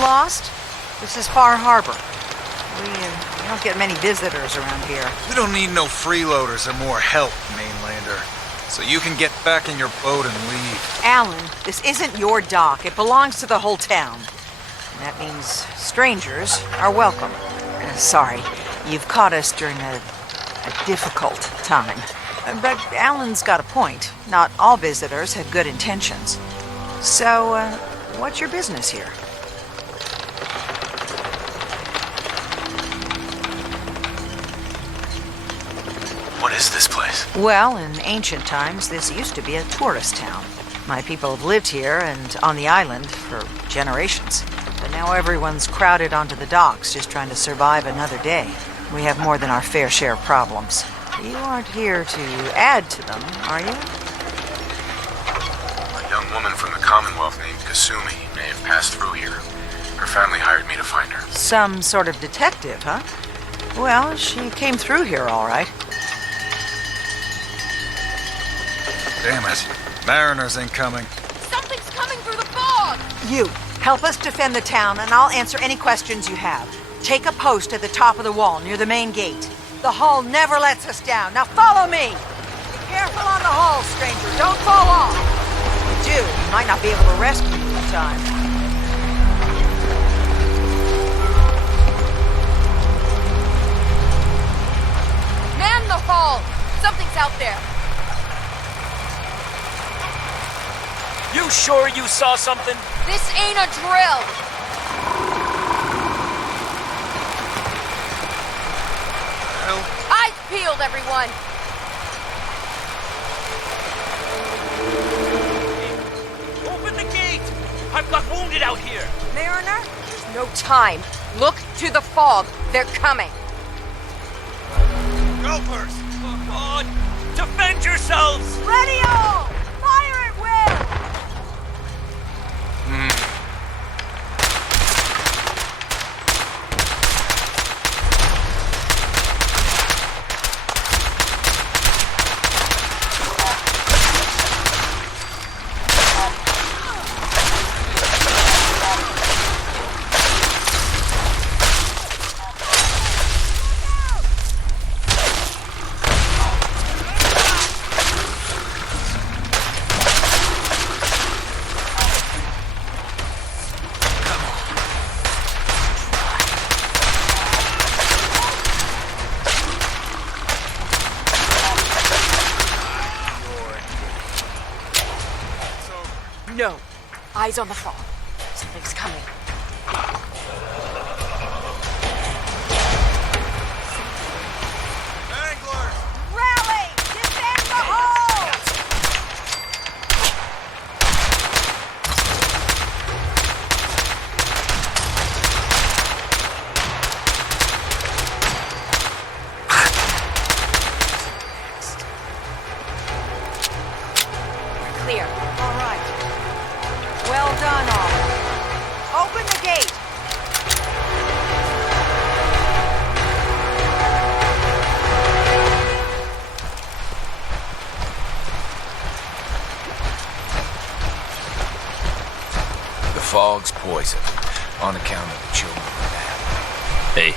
lost? This is Far Harbor. We don't get many visitors around here. We don't need no freeloaders or more help, Mainlander. So you can get back in your boat and leave. Alan, this isn't your dock. It belongs to the whole town. And that means strangers are welcome. Sorry, you've caught us during a difficult time. But Alan's got a point. Not all visitors have good intentions. So, what's your business here? What is this place? Well, in ancient times, this used to be a tourist town. My people have lived here and on the island for generations. But now everyone's crowded onto the docks, just trying to survive another day. We have more than our fair share of problems. You aren't here to add to them, are you? A young woman from the Commonwealth named Kasumi may have passed through here. Her family hired me to find her. Some sort of detective, huh? Well, she came through here all right. Damn it. Mariners incoming. Something's coming through the fog! You, help us defend the town, and I'll answer any questions you have. Take a post at the top of the wall, near the main gate. The hull never lets us down. Now follow me! Be careful on the hull, stranger. Don't fall off! If you do, you might not be able to rescue you in time. Man the hull! Something's out there. You sure you saw something? This ain't a drill! Hell? Eyes peeled, everyone! Open the gate! I've got wounded out here! Mariner, there's no time. Look to the fog. They're coming. Ropers! Oh, God! Defend yourselves! Radio! Fire at will! No. Eyes on the fog. Something's coming. Anglers! Rally! Defend the hull! Clear. All right. Well done, all. Open the gate. The fog's poison, on account of the children of that. Hey.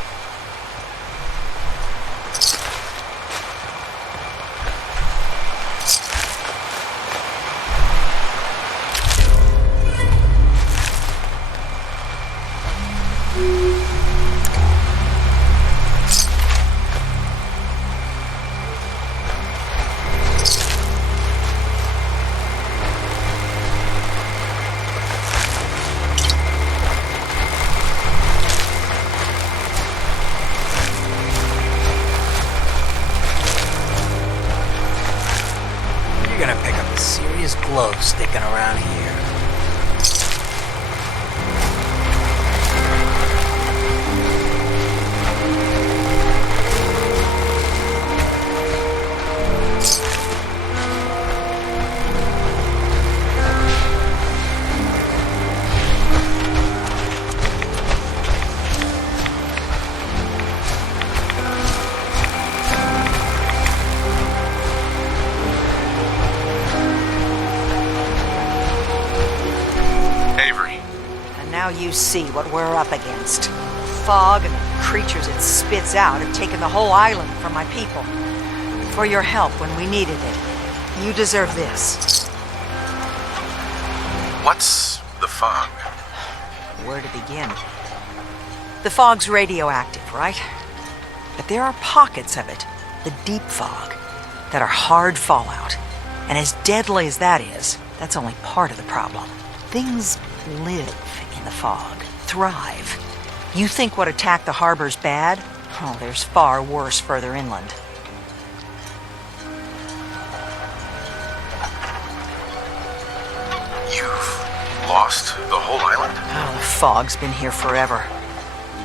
You're gonna pick up a serious glow sticking around here. see what we're up against. Fog and the creatures it spits out have taken the whole island from my people. For your help when we needed it. You deserve this. What's the fog? Where to begin? The fog's radioactive, right? But there are pockets of it, the deep fog, that are hard fallout. And as deadly as that is, that's only part of the problem. Things live in the fog, thrive. You think what attacked the harbor's bad? Oh, there's far worse further inland. You've lost the whole island? Oh, the fog's been here forever.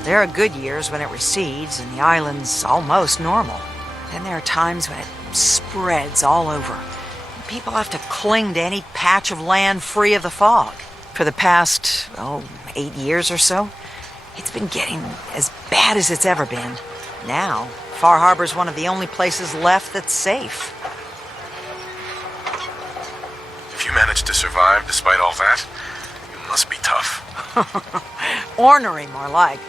There are good years when it recedes and the island's almost normal. Then there are times when it spreads all over. People have to cling to any patch of land free of the fog. For the past, 8 years or so, it's been getting as bad as it's ever been. Now, Far Harbor's one of the only places left that's safe. If you managed to survive despite all that, it must be tough. Ornery, more like.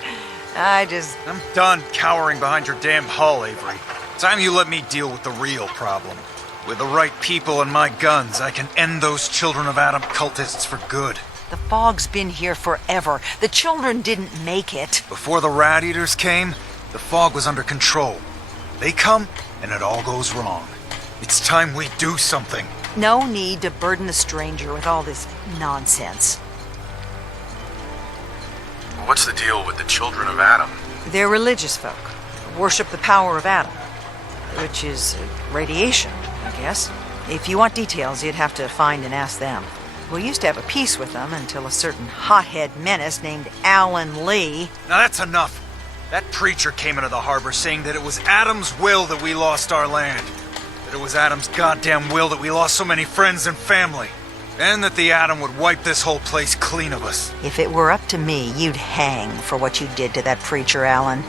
I'm done cowering behind your damn hull, Avery. Time you let me deal with the real problem. With the right people and my guns, I can end those Children of Adam cultists for good. The fog's been here forever. The children didn't make it. Before the Rat Eaters came, the fog was under control. They come, and it all goes wrong. It's time we do something. No need to burden the stranger with all this nonsense. What's the deal with the Children of Adam? They're religious folk. Worship the power of Adam. Which is radiation, I guess. If you want details, you'd have to find and ask them. We used to have a peace with them until a certain hothead menace named Alan Lee. Now that's enough. That preacher came into the harbor saying that it was Adam's will that we lost our land. That it was Adam's goddamn will that we lost so many friends and family. And that the Atom would wipe this whole place clean of us. If it were up to me, you'd hang for what you did to that preacher, Alan.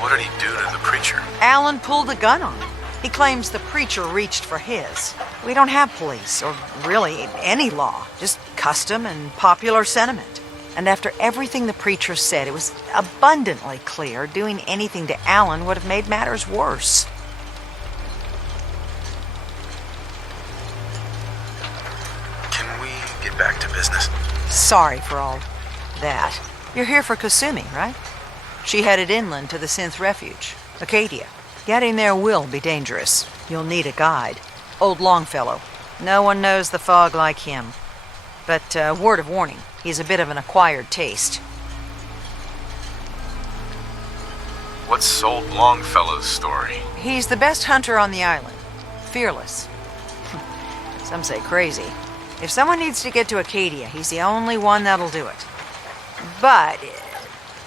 What did he do to the preacher? Alan pulled a gun on him. He claims the preacher reached for his. We don't have police, or really any law, just custom and popular sentiment. And after everything the preacher said, it was abundantly clear doing anything to Alan would have made matters worse. Can we get back to business? Sorry for all that. You're here for Kasumi, right? She headed inland to the synth refuge, Acadia. Getting there will be dangerous. You'll need a guide. Old Longfellow. No one knows the fog like him. But word of warning, he's a bit of an acquired taste. What's old Longfellow's story? He's the best hunter on the island. Fearless. Some say crazy. If someone needs to get to Acadia, he's the only one that'll do it. But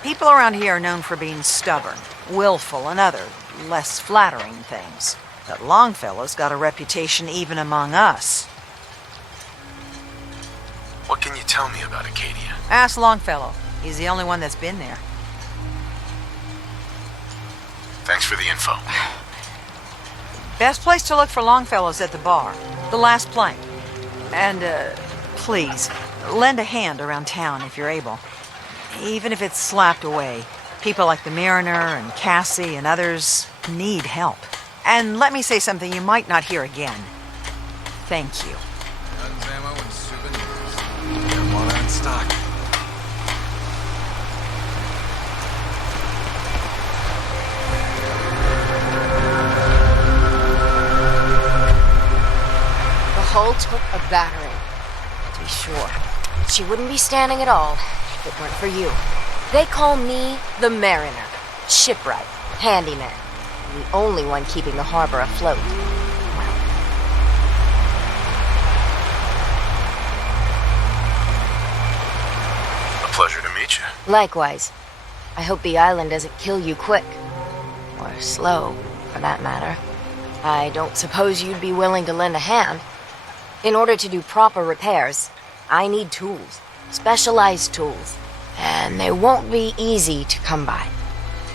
people around here are known for being stubborn, willful, and other less flattering things. But Longfellow's got a reputation even among us. What can you tell me about Acadia? Ask Longfellow. He's the only one that's been there. Thanks for the info. Best place to look for Longfellow's at the bar. The last plank. And, please, lend a hand around town if you're able. Even if it's slapped away. People like the Mariner and Cassie and others need help. And let me say something you might not hear again. Thank you. Guns, ammo, and souvenirs. Marijuana in stock. The hull took a battering, to be sure. She wouldn't be standing at all if it weren't for you. They call me the Mariner, shipwright, handyman, the only one keeping the harbor afloat. A pleasure to meet you. Likewise. I hope the island doesn't kill you quick. Or slow, for that matter. I don't suppose you'd be willing to lend a hand. In order to do proper repairs, I need tools. Specialized tools. And they won't be easy to come by.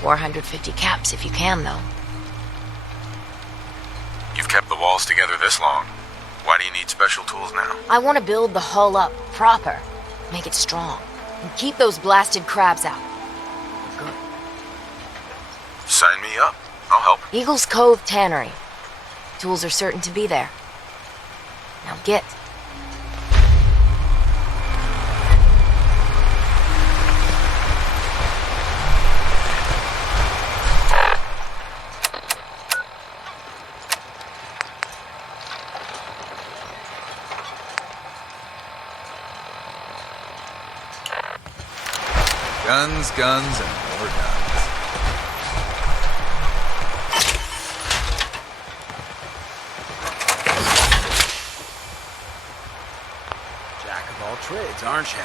450 caps if you can, though. You've kept the walls together this long. Why do you need special tools now? I want to build the hull up proper, make it strong, and keep those blasted crabs out. Good. Sign me up. I'll help. Eagles Cove Tannery. Tools are certain to be there. Now get. Guns, guns, and more guns. Jack of all trades, aren't you?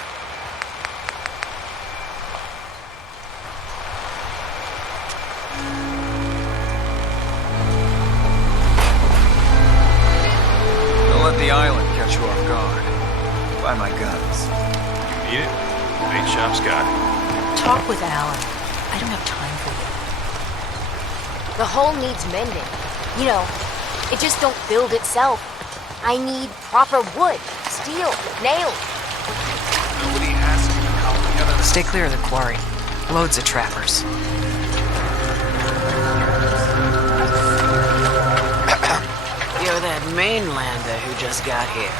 Don't let the island catch you off guard. Buy my guns. Need it? Paint shop's got it. Talk with Alan. I don't have time for you. The hull needs mending. You know, it just don't build itself. I need proper wood, steel, nails. Nobody asked me how together. Stay clear of the quarry. Loads of trappers. You're that mainlander who just got here.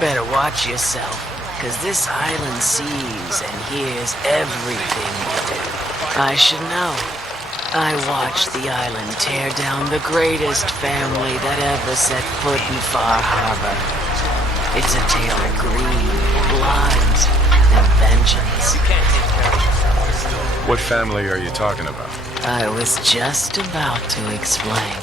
Better watch yourself, because this island sees and hears everything you do. I should know. I watched the island tear down the greatest family that ever set foot in Far Harbor. It's a tale of greed, blood, and vengeance. What family are you talking about? I was just about to explain.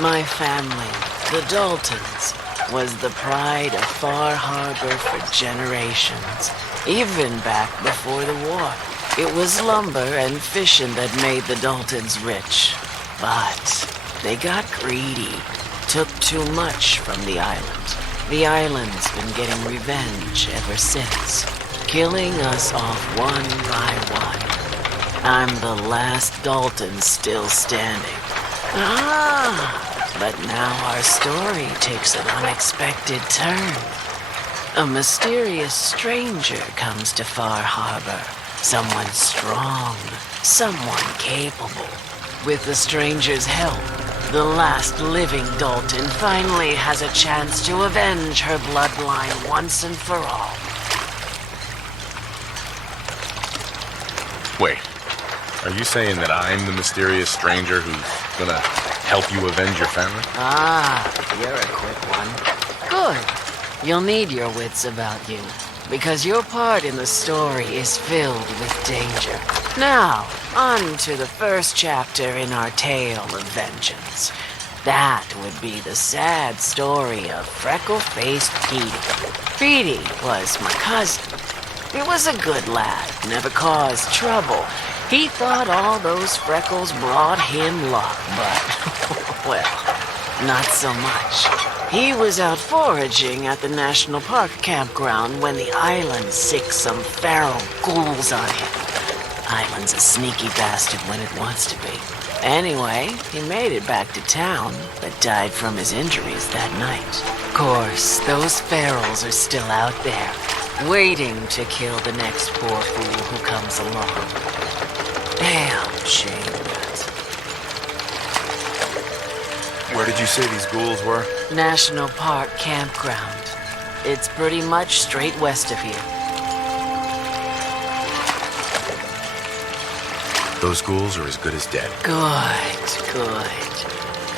My family, the Daltons, was the pride of Far Harbor for generations, even back before the war. It was lumber and fishing that made the Daltons rich. But they got greedy, took too much from the island. The island's been getting revenge ever since, killing us off one by one. I'm the last Dalton still standing. But now our story takes an unexpected turn. A mysterious stranger comes to Far Harbor. Someone strong, someone capable. With the stranger's help, the last living Dalton finally has a chance to avenge her bloodline once and for all. Wait, are you saying that I'm the mysterious stranger who's gonna help you avenge your family? You're a quick one. Good. You'll need your wits about you, because your part in the story is filled with danger. Now, on to the first chapter in our tale of vengeance. That would be the sad story of freckle-faced Petey. Petey was my cousin. He was a good lad, never caused trouble. He thought all those freckles brought him luck, but, well, not so much. He was out foraging at the National Park campground when the island sicked some feral ghouls on him. Island's a sneaky bastard when it wants to be. Anyway, he made it back to town, but died from his injuries that night. Of course, those ferals are still out there, waiting to kill the next poor fool who comes along. Damn shame that. Where did you say these ghouls were? National Park campground. It's pretty much straight west of here. Those ghouls are as good as dead. Good, good.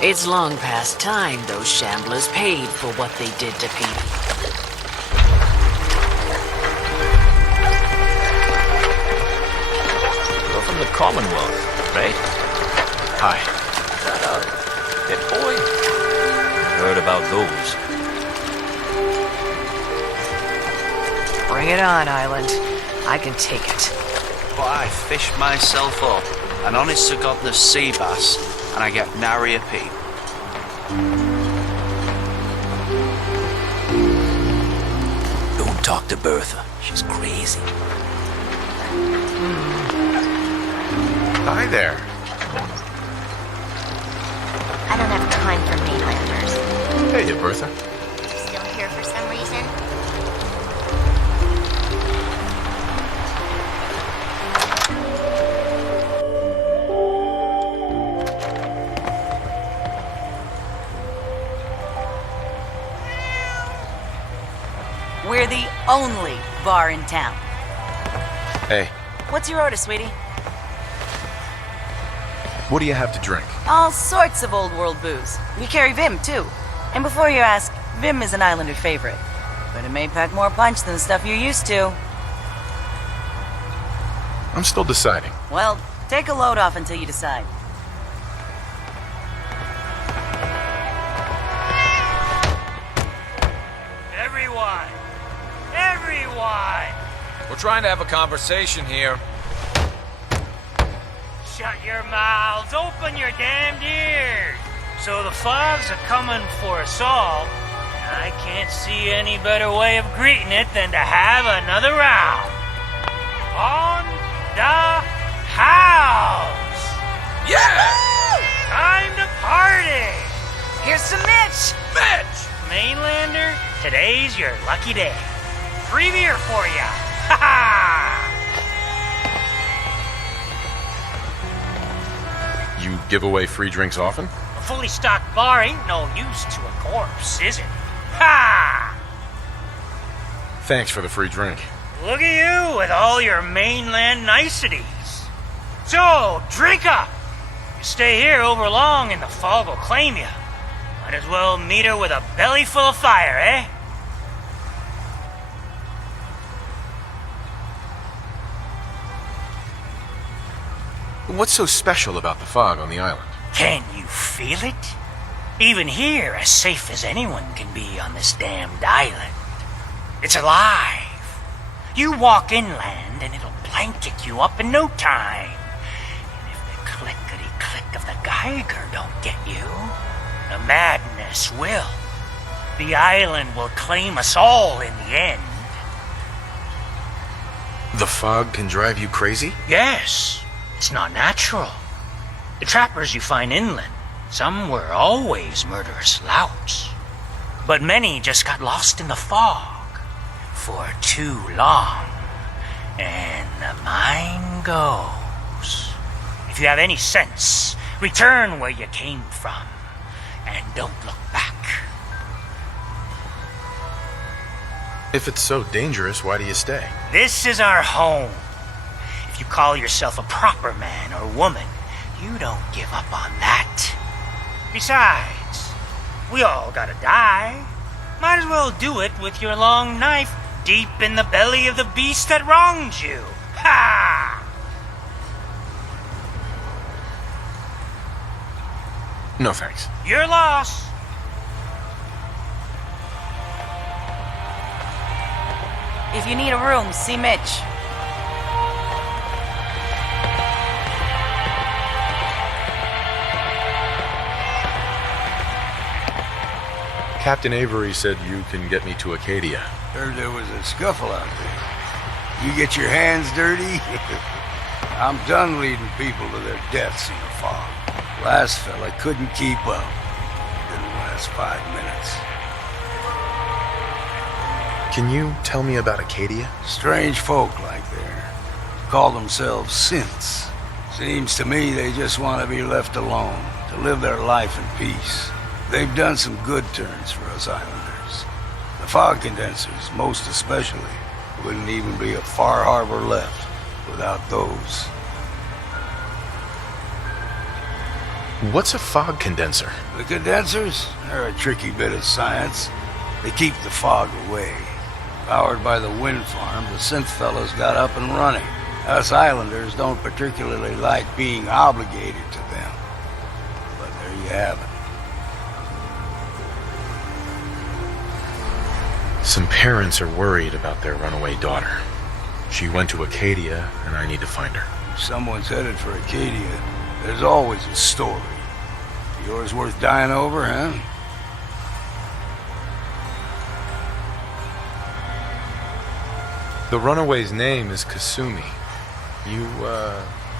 It's long past time those shamblers paid for what they did to Petey. You're from the Commonwealth, right? Hi. That boy? Heard about those. Bring it on, Island. I can take it. But I fish myself up, an honest to goodness sea bass, and I get nary a peep. Don't talk to Bertha. She's crazy. Hi there. I don't have time for mainlanders. Hey, Bertha. Still We're the only bar in town. Hey, What's your order, sweetie? what do you have to drink? All sorts of old world booze. We carry Vim, too. And before you ask, Vim is an Islander favorite. But it may pack more punch than the stuff you're used to. I'm still deciding. Well, take a load off until you decide. Everyone! Everyone! We're trying to have a conversation here. Shut your mouths, open your damned ears! So the fogs are coming for us all, and I can't see any better way of greeting it than to have another round. On the house! Yeah! Time to party! Here's some Mitch! Mitch! Mainlander, today's your lucky day. Free beer for ya! Ha ha! You give away free drinks often? A fully stocked bar ain't no use to a corpse, is it? Ha! Thanks for the free drink. Look at you with all your mainland niceties. So, drink up. You stay here over long and the fog will claim you. Might as well meet her with a belly full of fire, eh? What's so special about the fog on the island? Can you feel it? Even here, as safe as anyone can be on this damned island. It's alive. You walk inland and it'll blanket you up in no time. And if the clickety-click of the Geiger don't get you, the madness will. The island will claim us all in the end. The fog can drive you crazy? Yes, it's not natural. The trappers you find inland, some were always murderous louts. But many just got lost in the fog for too long. And the mind goes. If you have any sense, return where you came from. And don't look back. If it's so dangerous, why do you stay? This is our home. If you call yourself a proper man or woman, you don't give up on that. Besides, we all gotta die. Might as well do it with your long knife deep in the belly of the beast that wronged you. Ha! No thanks. Your loss. If you need a room, see Mitch. Captain Avery said you can get me to Acadia. Heard there was a scuffle out there. You get your hands dirty? I'm done leading people to their deaths in the fog. Last fella couldn't keep up. Didn't last 5 minutes. Can you tell me about Acadia? Strange folk like there. Call themselves synths. Seems to me they just want to be left alone, to live their life in peace. They've done some good turns for us islanders. The Fog Condensers, most especially, wouldn't even be a Far Harbor left without those. What's a fog condenser? The condensers are a tricky bit of science. They keep the fog away. Powered by the wind farm, the synth fellas got up and running. Us islanders don't particularly like being obligated to them. But there you have it. Some parents are worried about their runaway daughter. She went to Acadia, and I need to find her. If someone's headed for Acadia, there's always a story. Yours worth dying over, huh? The runaway's name is Kasumi. You,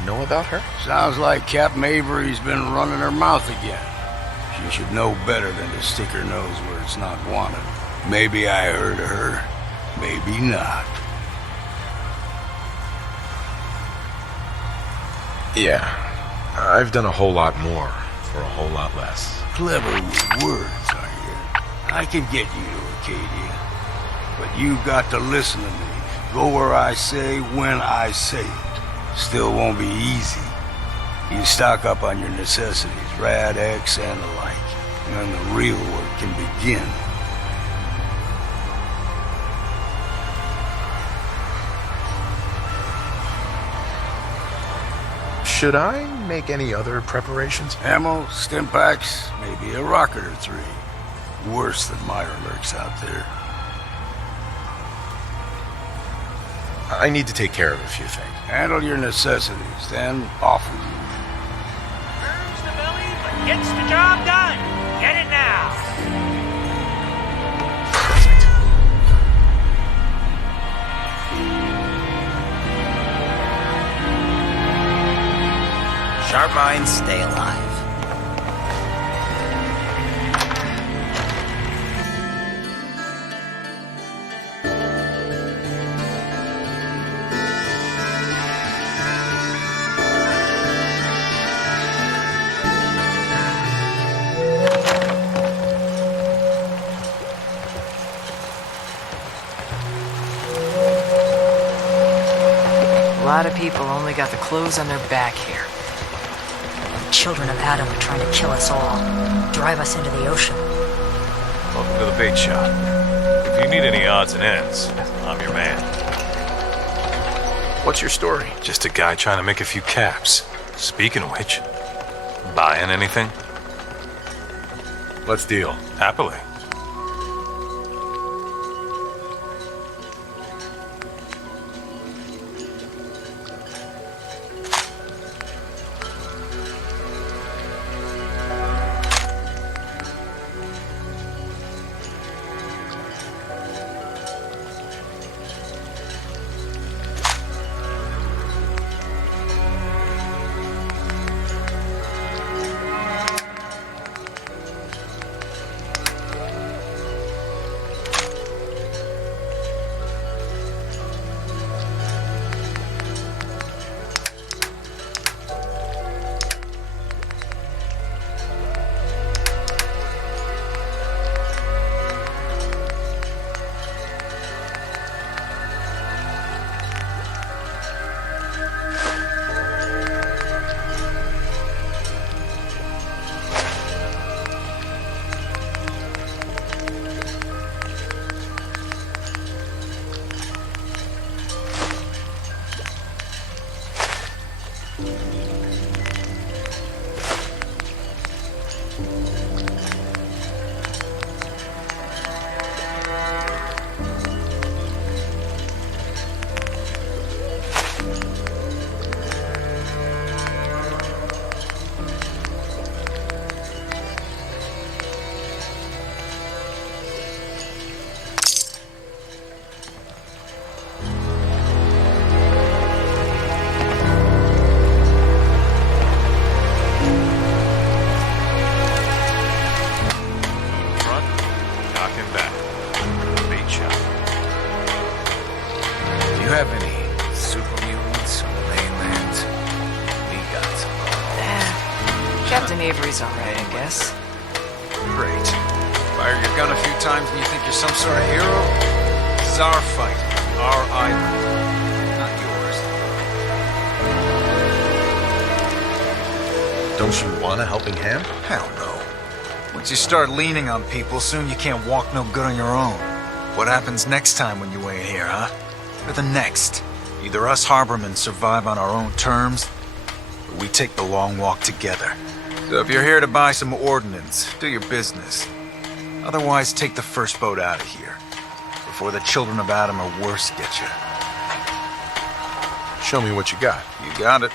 know about her? Sounds like Captain Avery's been running her mouth again. She should know better than to stick her nose where it's not wanted. Maybe I heard of her, maybe not. Yeah, I've done a whole lot more for a whole lot less. Clever with words, are you? I can get you to Acadia. But you've got to listen to me. Go where I say, when I say it. Still won't be easy. You stock up on your necessities, Rad, X, and the like. And then the real work can begin. Should I make any other preparations? Ammo, stim packs, maybe a rocket or three. Worse than Meyer lurks out there. I need to take care of a few things. Handle your necessities, then off with you. Burns the belly, but gets the job done. Get it now. Perfect. Sharp minds stay alive. A lot of people only got the clothes on their back here. Children of Adam are trying to kill us all. Drive us into the ocean. Welcome to the bait shop. If you need any odds and ends, I'm your man. What's your story? Just a guy trying to make a few caps. Speaking of which, buying anything? Let's deal. Happily. Captain Avery's alright, I guess. Great. Fire your gun a few times and you think you're some sort of hero? This is our fight. Our island. Not yours. Don't you want a helping hand? Hell no. Once you start leaning on people, soon you can't walk no good on your own. What happens next time when you ain't here, huh? Or the next? Either us harbormen survive on our own terms, or we take the long walk together. So if you're here to buy some ordnance, do your business. Otherwise, take the first boat out of here, before the children of Adam or worse get you. Show me what you got. You got it.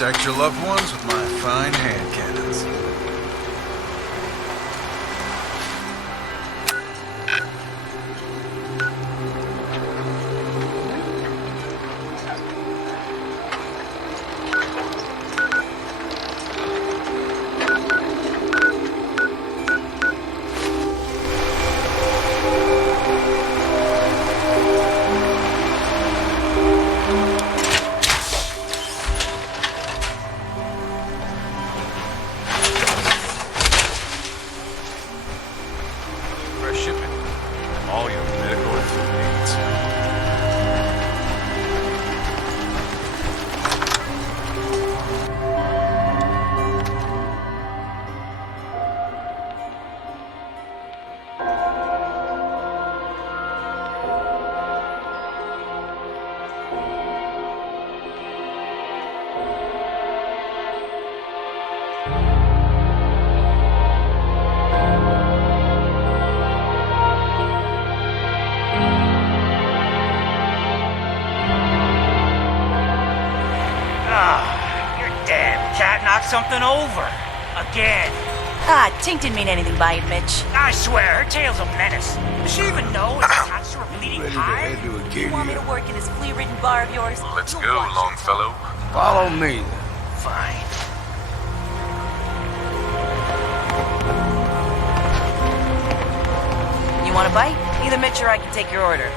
Protect your loved ones with my fine hand cannons. Fresh shipment. All your medical and food needs. Your damn cat knocked something over. Again. Ah, Tink didn't mean anything by it, Mitch. I swear, her tail's a menace. Does she even know it's attached to her bleeding Ready to hide? head to You want me to Acadia? work in this flea-ridden bar of yours? Let's You'll go, watch Longfellow. Follow me, then. Fine. You want a bite? Either Mitch or I can take your order.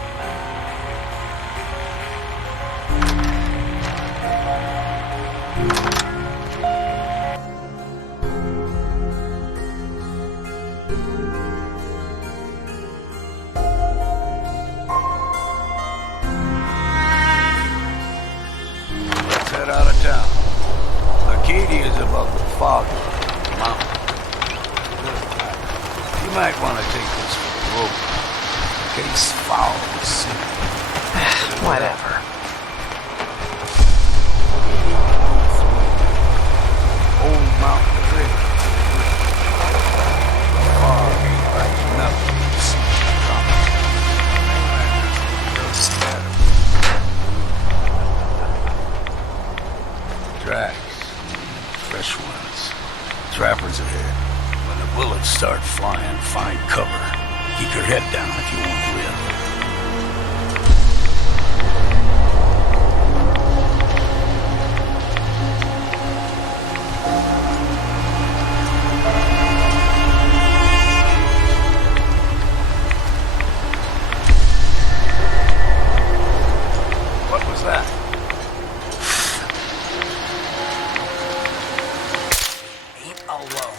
Let's head out of town. Acadia is above the Fog Mountain. You might want to take this for a rope. In case foul is seen. Whatever. Old mountain bridge. The fog ain't like nothing you've seen coming. Just scatter. Tracks. Fresh ones. Trappers ahead. When the bullets start flying, find cover. Keep your head down if you want to live. What was that? Ain't alone.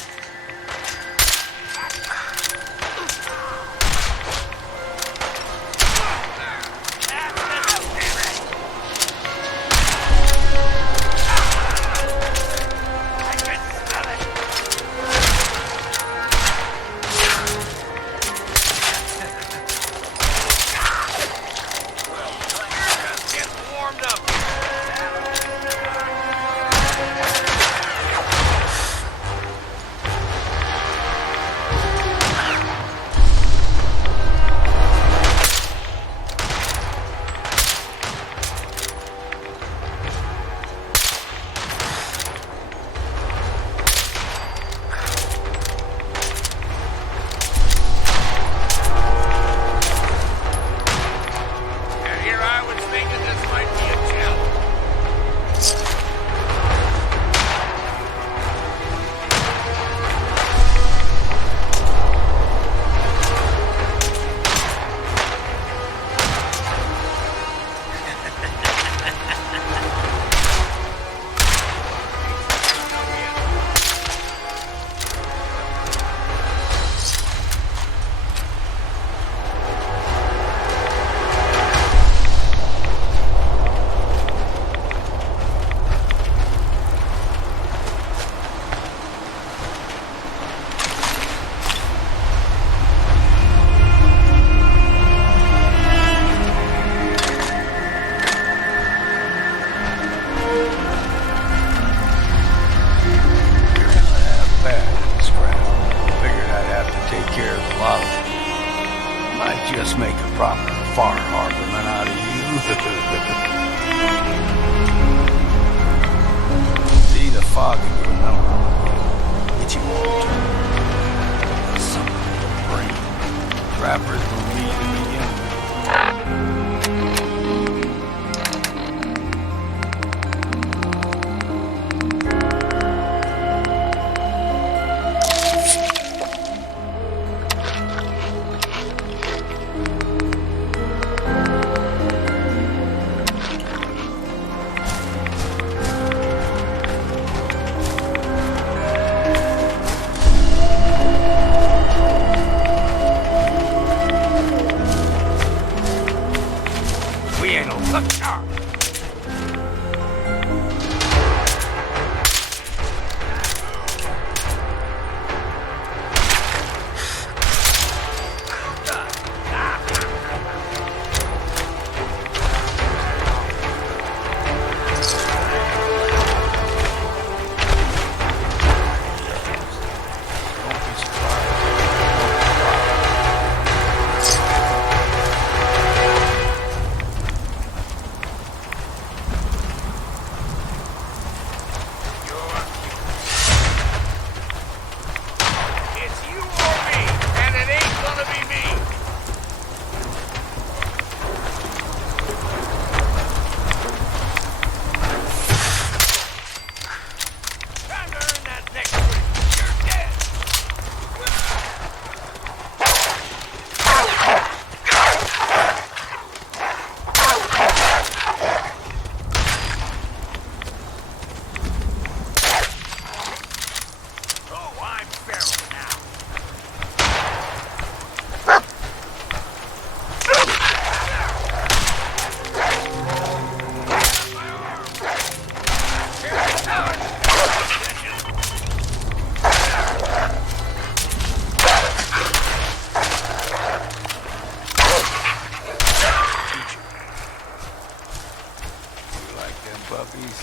puppies.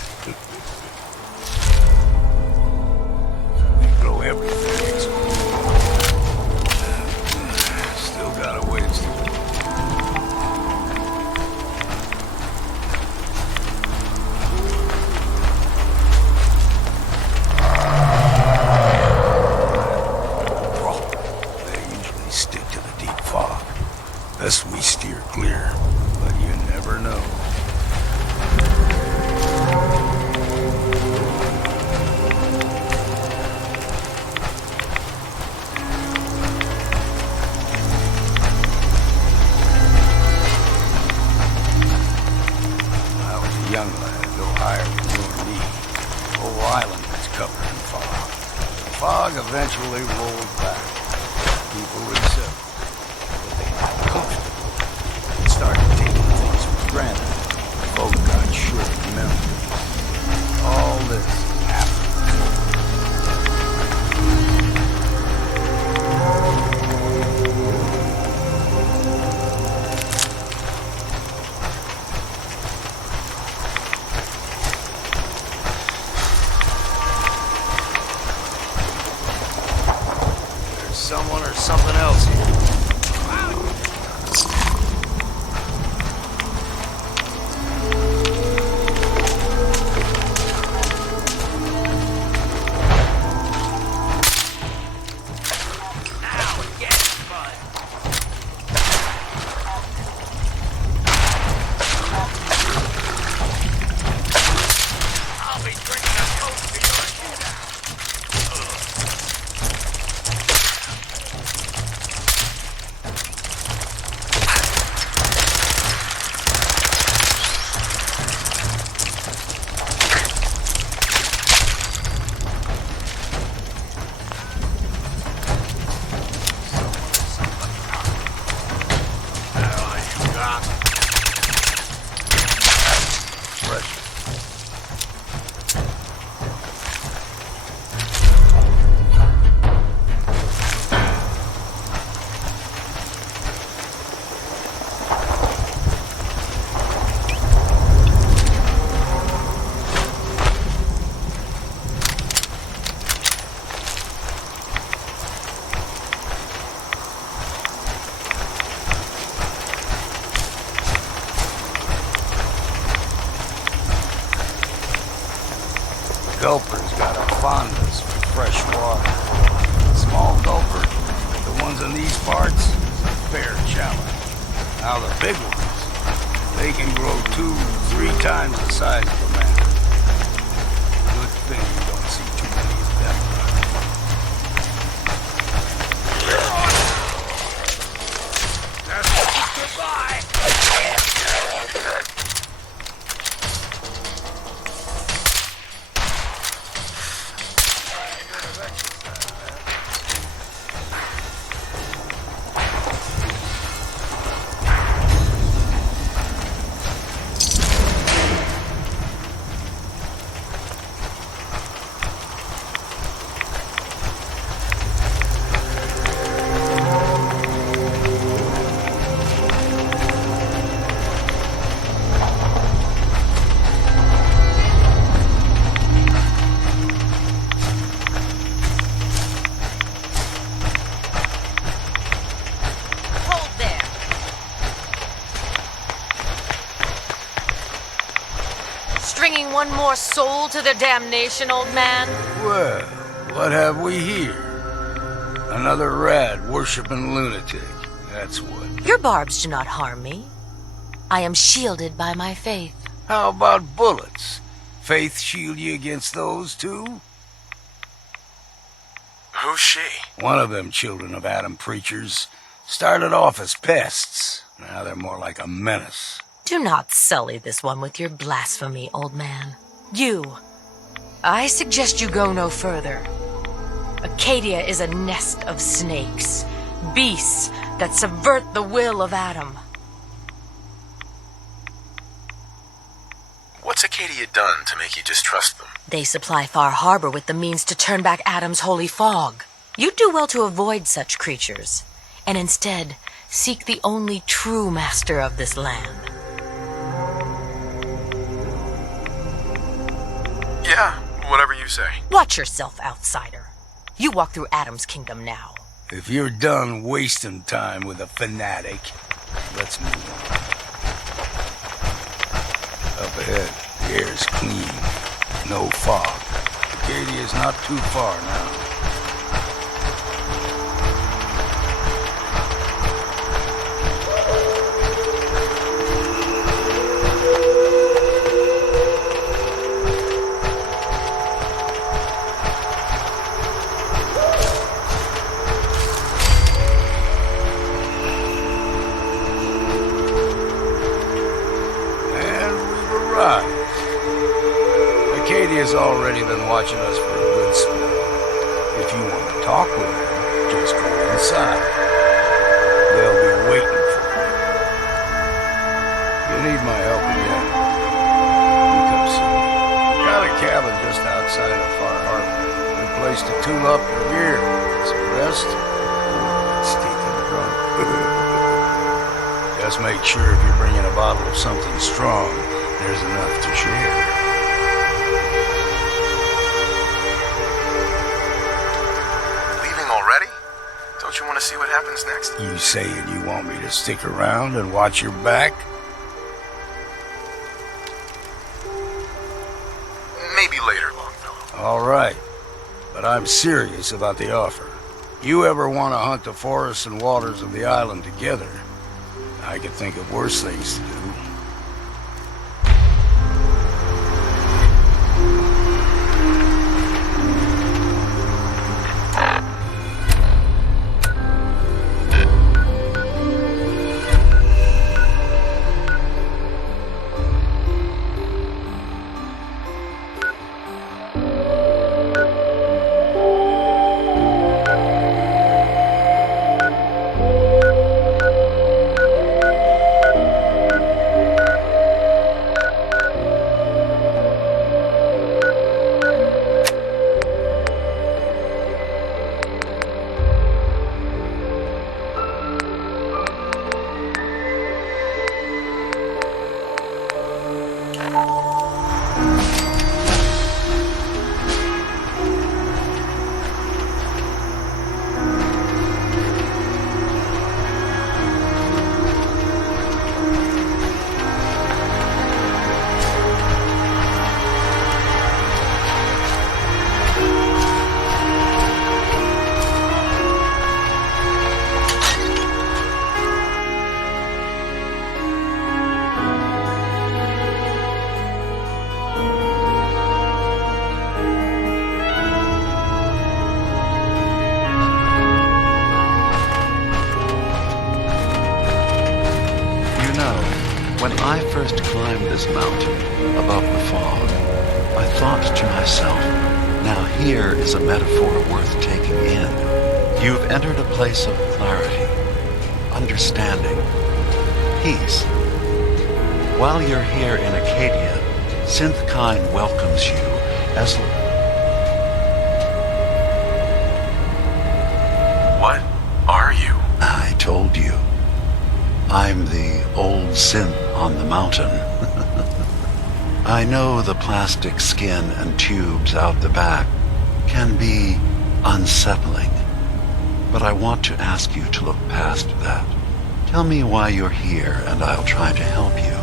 We grow everything. Still got a ways to go. They usually stick to the deep fog. Thus we steer clear, but you never know. I was a young lad, no higher than you or me. The whole island was covered in fog. The fog eventually rolled back. People accepted, but they got comfortable and started taking things for granted. Folk got short memories. All this happened. There's someone or something else here. Gulper's got a fondness for fresh water. Small gulper, like the ones in these parts, is a fair challenge. Now the big ones, they can grow 2-3 times the size of a man. Good thing you don't see too many of them. Goodbye! Stringing one more soul to their damnation, old man? Well, what have we here? Another rad worshipping lunatic. That's what. Your barbs do not harm me. I am shielded by my faith. How about bullets? Faith shield you against those too? Who's she? One of them children of Adam preachers started off as pests. Now they're more like a menace. Do not sully this one with your blasphemy, old man. I suggest you go no further. Acadia is a nest of snakes, beasts that subvert the will of Adam. What's Acadia done to make you distrust them? They supply Far Harbor with the means to turn back Adam's holy fog. You'd do well to avoid such creatures, and instead seek the only true master of this land. you say? Watch yourself, outsider. You walk through Adam's kingdom now. If you're done wasting time with a fanatic, let's move on. Up ahead, the air's clean. No fog. Acadia's not too far now. Acadia's already been watching us for a good spell. If you want to talk with them, just go inside. They'll be waiting for you. You need my help again. You come see me. Got a cabin just outside of Far Harbor. Good place to tool up your gear. Some rest, or stinking drunk. Just make sure if you're bringing a bottle of something strong, there's enough to share. Don't you want to see what happens next? You saying you want me to stick around and watch your back? Maybe later, Longfellow. All right, but I'm serious about the offer. You ever want to hunt the forests and waters of the island together, I could think of worse things to do. When I first climbed this mountain above the fog, I thought to myself, now here is a metaphor worth taking in. You've entered a place of clarity, understanding, peace. While you're here in Acadia, Synthkind welcomes you as... What are you? I told you. I'm the old synth on the mountain. I know the plastic skin and tubes out the back can be unsettling, but I want to ask you to look past that. Tell me why you're here, and I'll try to help you.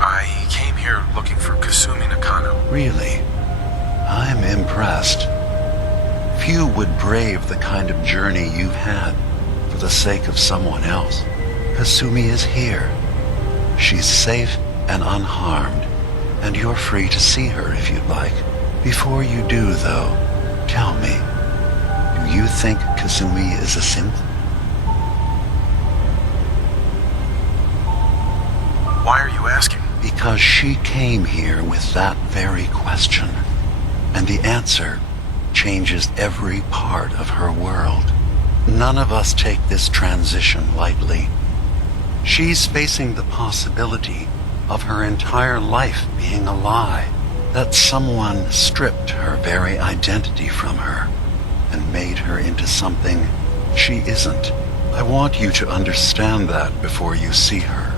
I came here looking for Kasumi Nakano. Really? I'm impressed. Few would brave the kind of journey you've had for the sake of someone else. Kasumi is here. She's safe and unharmed, and you're free to see her if you'd like. Before you do, though, tell me, do you think Kasumi is a synth? Why are you asking? Because she came here with that very question, and the answer changes every part of her world. None of us take this transition lightly. She's facing the possibility of her entire life being a lie, that someone stripped her very identity from her and made her into something she isn't. I want you to understand that before you see her.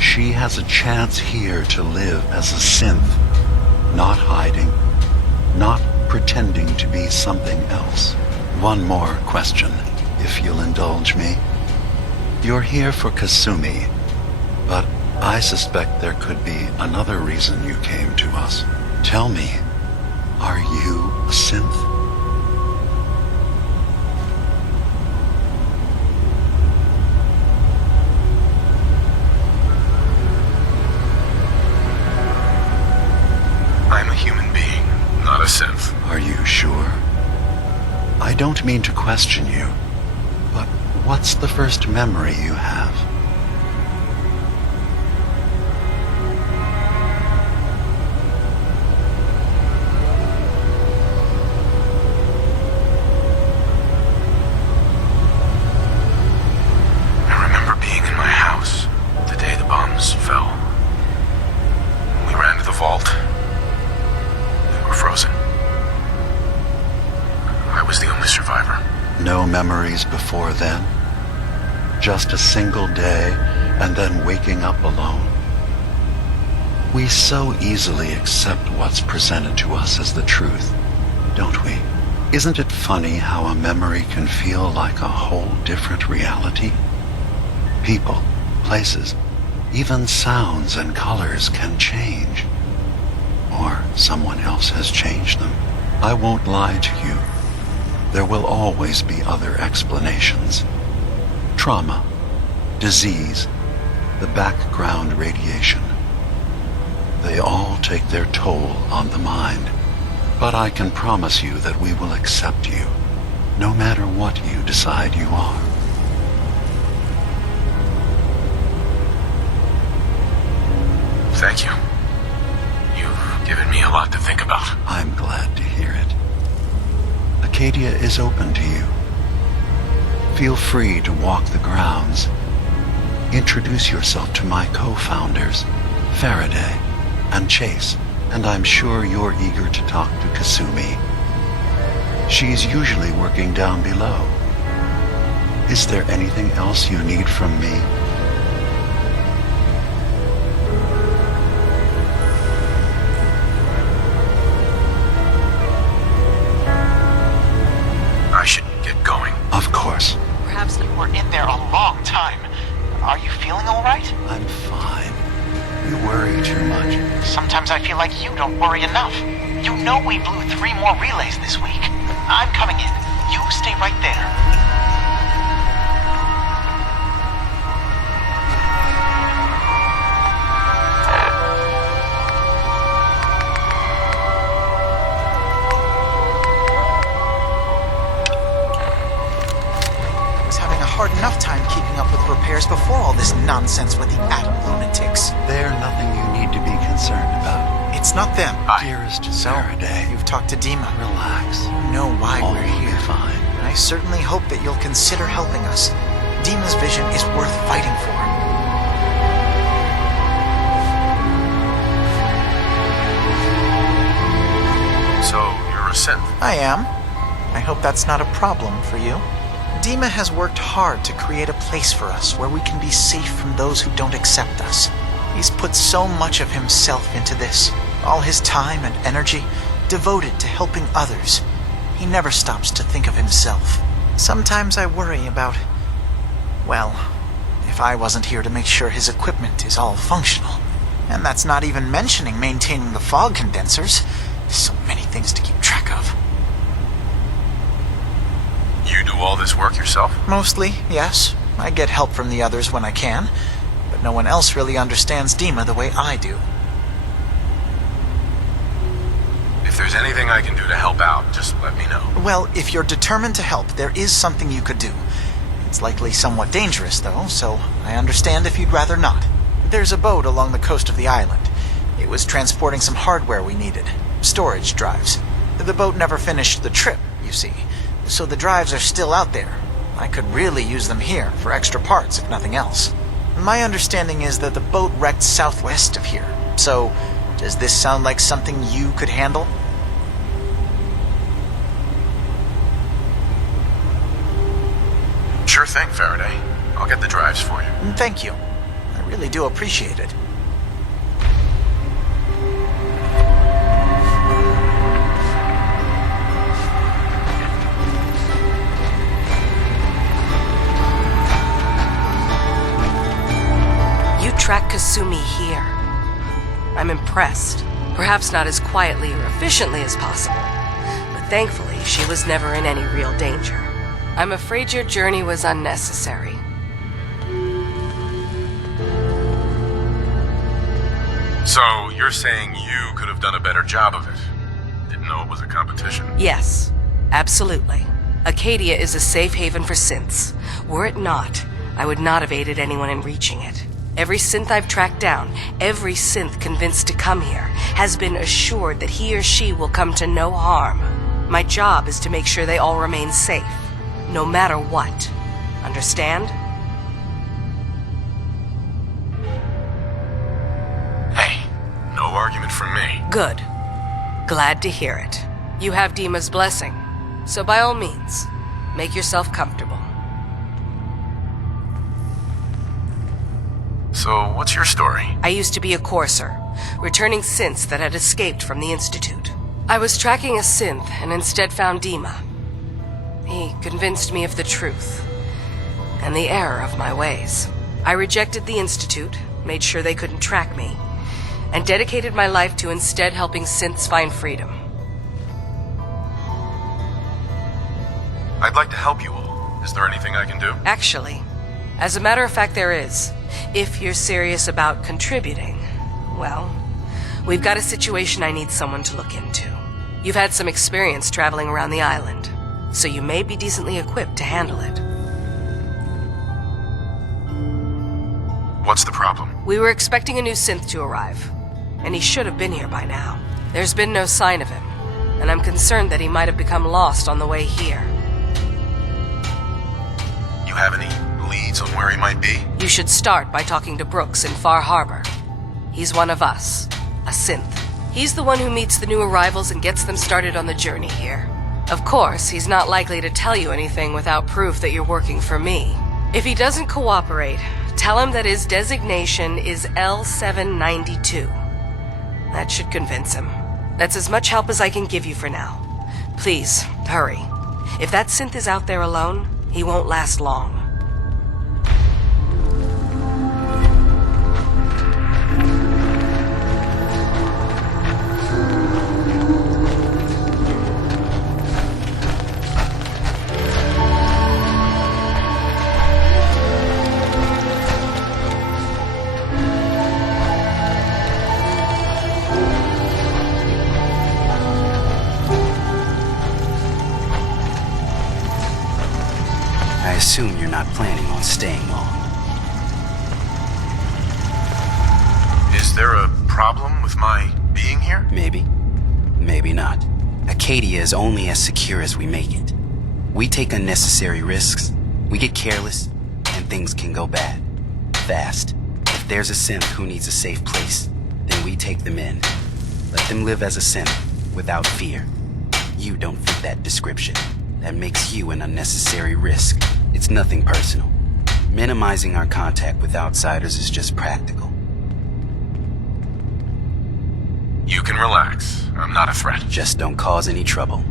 She she has a chance here to live as a synth, not hiding, not pretending to be something else. One more question, if you'll indulge me. You're here for Kasumi, but I suspect there could be another reason you came to us. Tell me, are you a synth? I'm a human being, not a synth. Are you sure? I don't mean to question you, but what's the first memory you have? I remember being in my house the day the bombs fell. We ran to the vault. We were frozen. I was the only survivor. No memories before then? Just a single day and then waking up alone? We so easily accept what's presented to us as the truth, don't we? Isn't it funny how a memory can feel like a whole different reality? People, places, even sounds and colors can change. Or someone else has changed them. I won't lie to you. There will always be other explanations. Trauma, disease, the background radiation. They all take their toll on the mind. But I can promise you that we will accept you, no matter what you decide you are. Thank you. You've given me a lot to think about. I'm glad to hear it. Acadia is open to you. Feel free to walk the grounds. Introduce yourself to my co-founders, Faraday and Chase, and I'm sure you're eager to talk to Kasumi. She's usually working down below. Is there anything else you need from me? I should get going. Of course. Perhaps you were in there a long time. Are you feeling all right? I'm fine. You worry too much. Sometimes I feel like you don't worry enough. You know we blew 3 more relays this week. I'm coming in. You stay right there. Hard enough time keeping up with repairs before all this nonsense with the atom lunatics. They're nothing you need to be concerned about. It's not them. Dearest Faraday. You've talked to Dima. Relax. You know why All we're will here. be fine. I certainly hope that you'll consider helping us. Dima's vision is worth fighting for. So, you're a synth? I am. I hope that's not a problem for you. Dima has worked hard to create a place for us where we can be safe from those who don't accept us. He's put so much of himself into this, all his time and energy devoted to helping others. He never stops to think of himself. Sometimes I worry about, well, if I wasn't here to make sure his equipment is all functional. And that's not even mentioning maintaining the fog condensers. So many things to keep track of. You do all this work yourself? Mostly, yes. I get help from the others when I can, but no one else really understands Dima the way I do. If there's anything I can do to help out, just let me know. Well, if you're determined to help, there is something you could do. It's likely somewhat dangerous, though, so I understand if you'd rather not. There's a boat along the coast of the island. It was transporting some hardware we needed. Storage drives. The boat never finished the trip, you see. So the drives are still out there. I could really use them here for extra parts, if nothing else. My understanding is that the boat wrecked southwest of here. So, does this sound like something you could handle? Sure thing, Faraday. I'll get the drives for you. Thank you. I I really do appreciate it. You track Kasumi here. I'm impressed. Perhaps not as quietly or efficiently as possible, but thankfully she was never in any real danger. I'm afraid your journey was unnecessary. So, you're saying you could have done a better job of it? Didn't know it was a competition? Yes, absolutely. Acadia is a safe haven for synths. Were it not, I would not have aided anyone in reaching it. Every synth I've tracked down, every synth convinced to come here, has been assured that he or she will come to no harm. My job is to make sure they all remain safe, no matter what. Understand? Hey, no argument from me. Good. Glad to hear it. You have Dima's blessing, so by all means, make yourself comfortable. So, what's your story? I used to be a courser, returning synths that had escaped from the Institute. I was tracking a synth and instead found Dima. He convinced me of the truth and the error of my ways. I rejected the Institute, made sure they couldn't track me, and dedicated my life to instead helping synths find freedom. I'd like to help you all. Is there anything I can do? Actually, as a matter of fact, there is. If you're serious about contributing, well, we've got a situation I need someone to look into. You've had some experience traveling around the island, so you may be decently equipped to handle it. What's the problem? We were expecting a new synth to arrive, and he should have been here by now. There's been no sign of him, and I'm concerned that he might have become lost on the way here. You have any leads on where he might be? You should start by talking to Brooks in Far Harbor. He's one of us, a synth. He's the one who meets the new arrivals and gets them started on the journey here. Of course, he's not likely to tell you anything without proof that you're working for me. If he doesn't cooperate, tell him that his designation is L792. That should convince him. That's as much help as I can give you for now. Please, hurry. If that synth is out there alone, he won't last long. I assume you're not planning on staying long. Is there a problem with my being here? Maybe. Maybe not. Acadia is only as secure as we make it. We take unnecessary risks, we get careless, and things can go bad. Fast. If there's a synth who needs a safe place, then we take them in. Let them live as a synth, without fear. You don't fit that description. That makes you an unnecessary risk. It's nothing personal. Minimizing our contact with outsiders is just practical. You can relax. I'm not a threat. Just don't cause any trouble.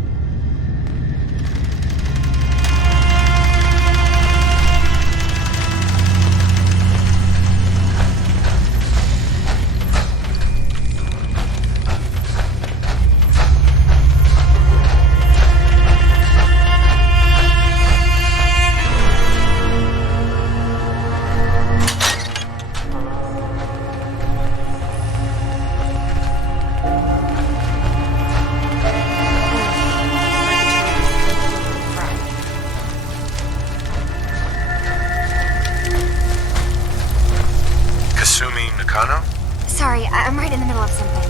Sorry, I'm right in the middle of something.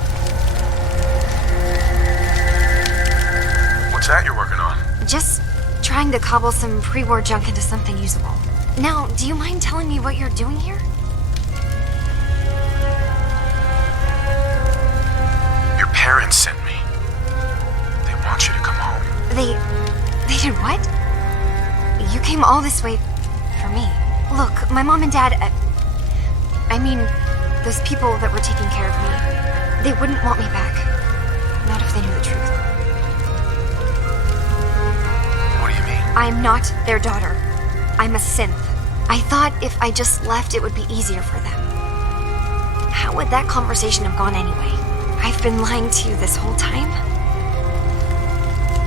What's that you're working on? Just trying to cobble some pre-war junk into something usable. Now, do you mind telling me what you're doing here? Your parents sent me. They want you to come home. They did what? You came all this way for me. Look, my mom and dad... I I mean, those people that were taking care of me, they wouldn't want me back. Not if they knew the truth. What do you mean? I'm not their daughter. I'm a synth. I thought if I just left, it would be easier for them. How would that conversation have gone anyway? I've been lying to you this whole time?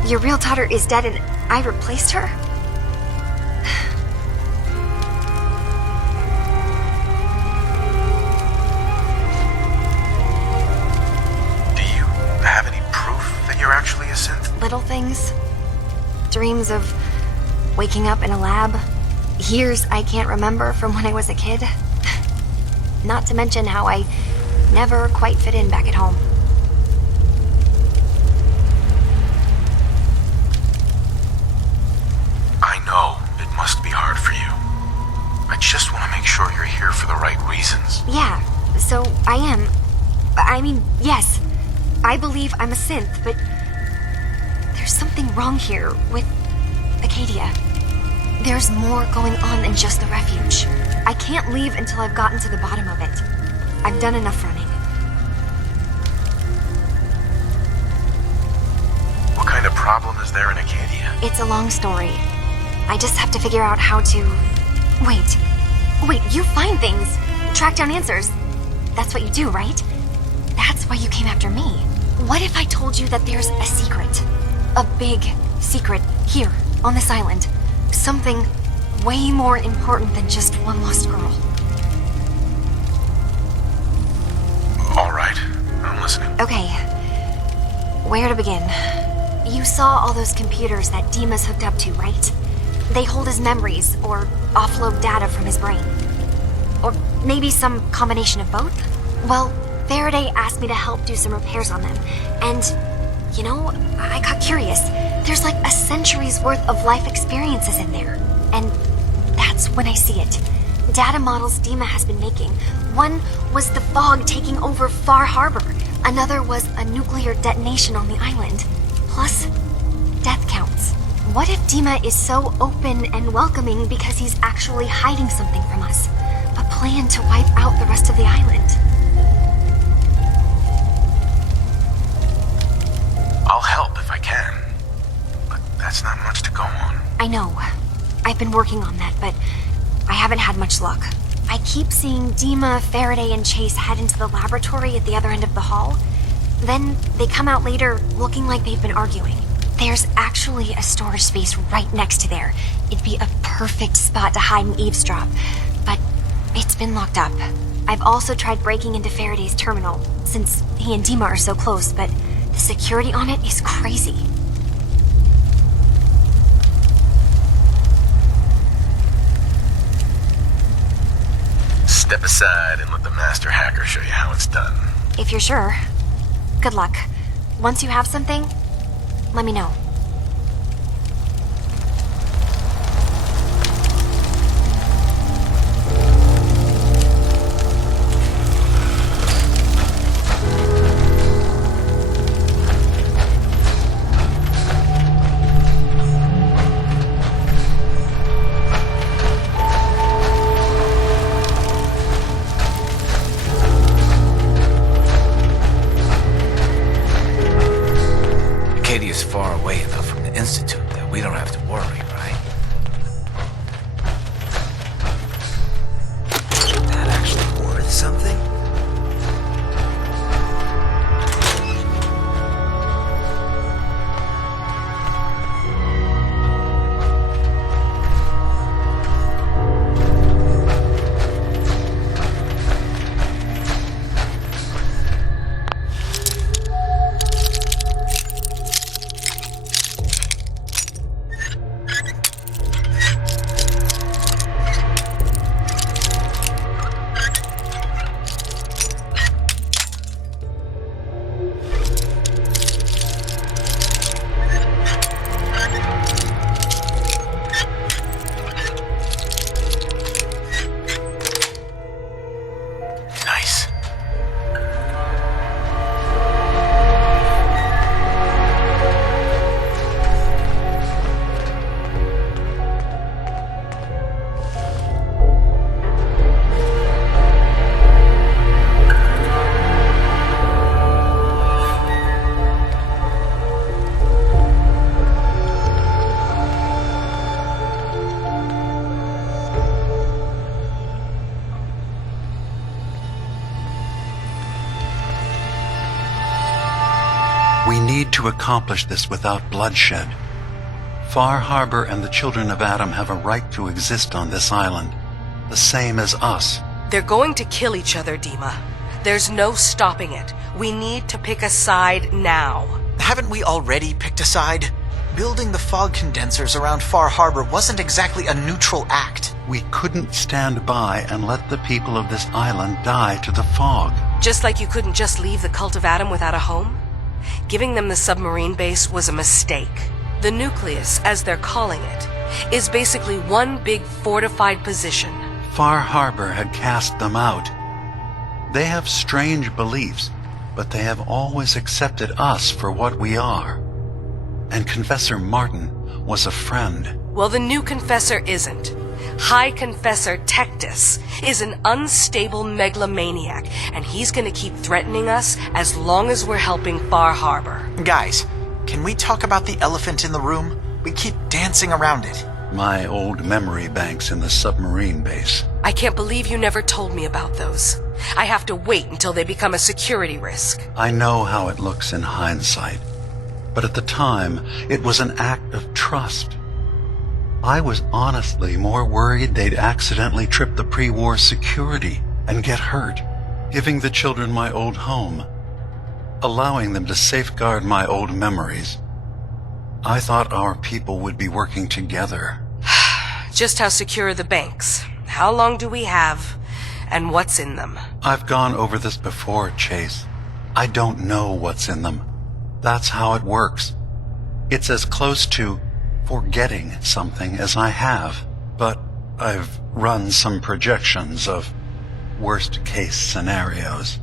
Your real daughter is dead and I replaced her? Do you have any proof that you're actually a synth? Little things. Dreams of waking up in a lab. Years I can't remember from when I was a kid. Not to mention how I never quite fit in back at home. I know it must be hard for you. I just want to make sure you're here for the right reasons. Yeah, so I am. I mean, yes, I believe I'm a synth, but there's something wrong here with Acadia. There's more going on than just the refuge. I can't leave until I've gotten to the bottom of it. I've done enough running. What kind of problem is there in Acadia? It's a long story. I just have to figure out how to... Wait, you find things. Track down answers. That's what you do, right? That's why you came after me. What if I told you that there's a secret? A big secret here, on this island. Something way more important than just one lost girl. All right, I'm listening. Okay, where to begin? You saw all those computers that Dima's hooked up to, right? They hold his memories, or offload data from his brain. Or maybe some combination of both? Well, Faraday asked me to help do some repairs on them, and, you know, I got curious. There's like a century's worth of life experiences in there, and that's when I see it. Data models Dima has been making. One was the fog taking over Far Harbor. Another was a nuclear detonation on the island. Plus, death counts. What if Dima is so open and welcoming because he's actually hiding something from us? A plan to wipe out the rest of the island. I'll help if I can. But that's not much to go on. I know. I've been working on that, but I haven't had much luck. I keep seeing Dima, Faraday, and Chase head into the laboratory at the other end of the hall. Then they come out later looking like they've been arguing. There's actually a storage space right next to there. It'd be a perfect spot to hide and eavesdrop, but it's been locked up. I've also tried breaking into Faraday's terminal, since he and Dima are so close, but the security on it is crazy. Step aside and let the master hacker show you how it's done. If you're sure. Good luck. Once you have something, let me know. Acadia's far away enough from the Institute that we don't have to worry, right? That actually worth something? need to accomplish this without bloodshed. Far Harbor and the children of Adam have a right to exist on this island, the same as us. They're going to kill each other, Dima. There's no stopping it. We need to pick a side now. Haven't we already picked a side? Building the fog condensers around Far Harbor wasn't exactly a neutral act. We couldn't stand by and let the people of this island die to the fog. Just like you couldn't just leave the Cult of Adam without a home? Giving them the submarine base was a mistake. The nucleus, as they're calling it, is basically one big fortified position. Far Harbor had cast them out. They have strange beliefs, but they have always accepted us for what we are. And Confessor Martin was a friend. Well, the new Confessor isn't. High Confessor Tectus is an unstable megalomaniac, and he's gonna keep threatening us as long as we're helping Far Harbor. Guys, can we talk about the elephant in the room? We keep dancing around it. My old memory banks in the submarine base. I can't believe you never told me about those. I have to wait until they become a security risk. I know how it looks in hindsight, but at the time, it was an act of trust. I was honestly more worried they'd accidentally trip the pre-war security and get hurt, giving the children my old home, allowing them to safeguard my old memories. I thought our people would be working together. Just how secure are the banks? How long do we have? And what's in them? I've gone over this before, Chase. I don't know what's in them. That's how it works. It's as close to forgetting something as I have, but I've run some projections of worst-case scenarios.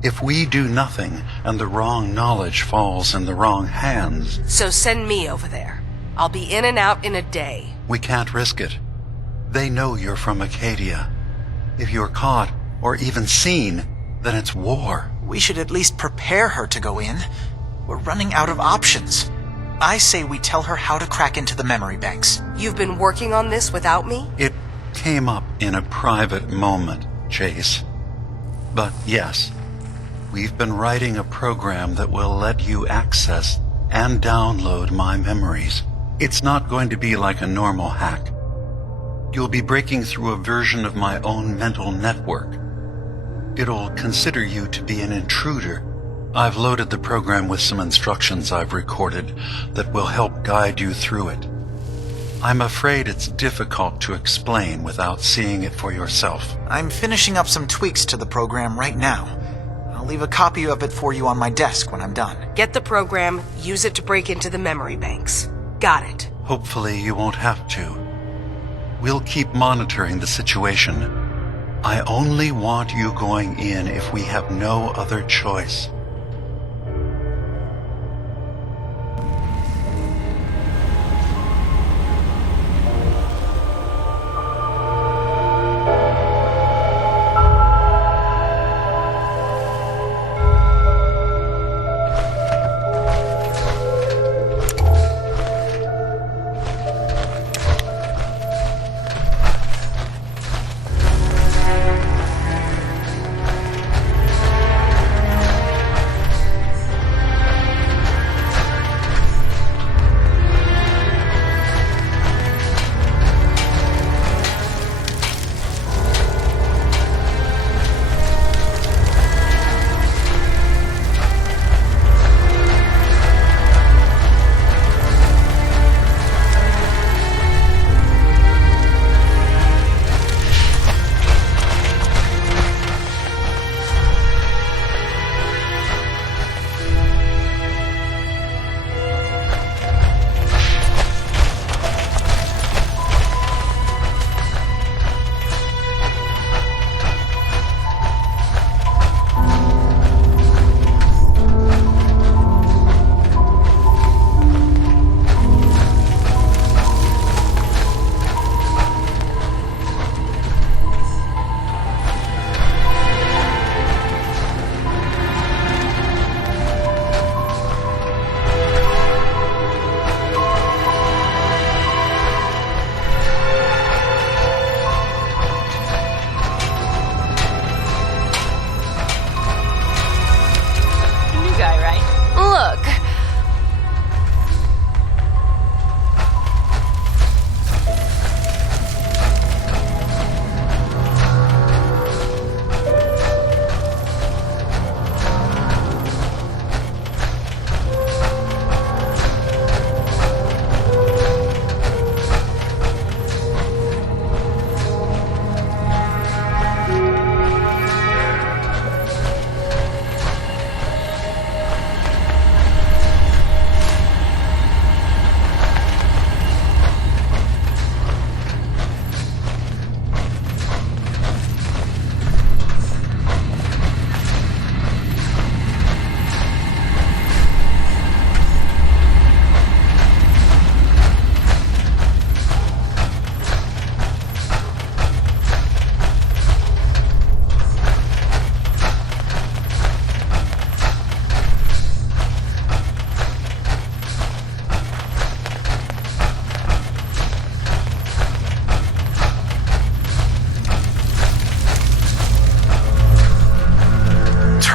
If we do nothing and the wrong knowledge falls in the wrong hands... So send me over there. I'll be in and out in a day. We can't risk it. They know you're from Acadia. If you're caught, or even seen, then it's war. We should at least prepare her to go in. We're running out of options. I say we tell her how to crack into the memory banks. You've been working on this without me? It came up in a private moment, Chase. But yes, we've been writing a program that will let you access and download my memories. It's not going to be like a normal hack. You'll be breaking through a version of my own mental network. It'll consider you to be an intruder. I've loaded the program with some instructions I've recorded that will help guide you through it. I'm afraid it's difficult to explain without seeing it for yourself. I'm finishing up some tweaks to the program right now. I'll leave a copy of it for you on my desk when I'm done. Get the program, use it to break into the memory banks. Got it. Hopefully you won't have to. We'll keep monitoring the situation. I only want you going in if we have no other choice.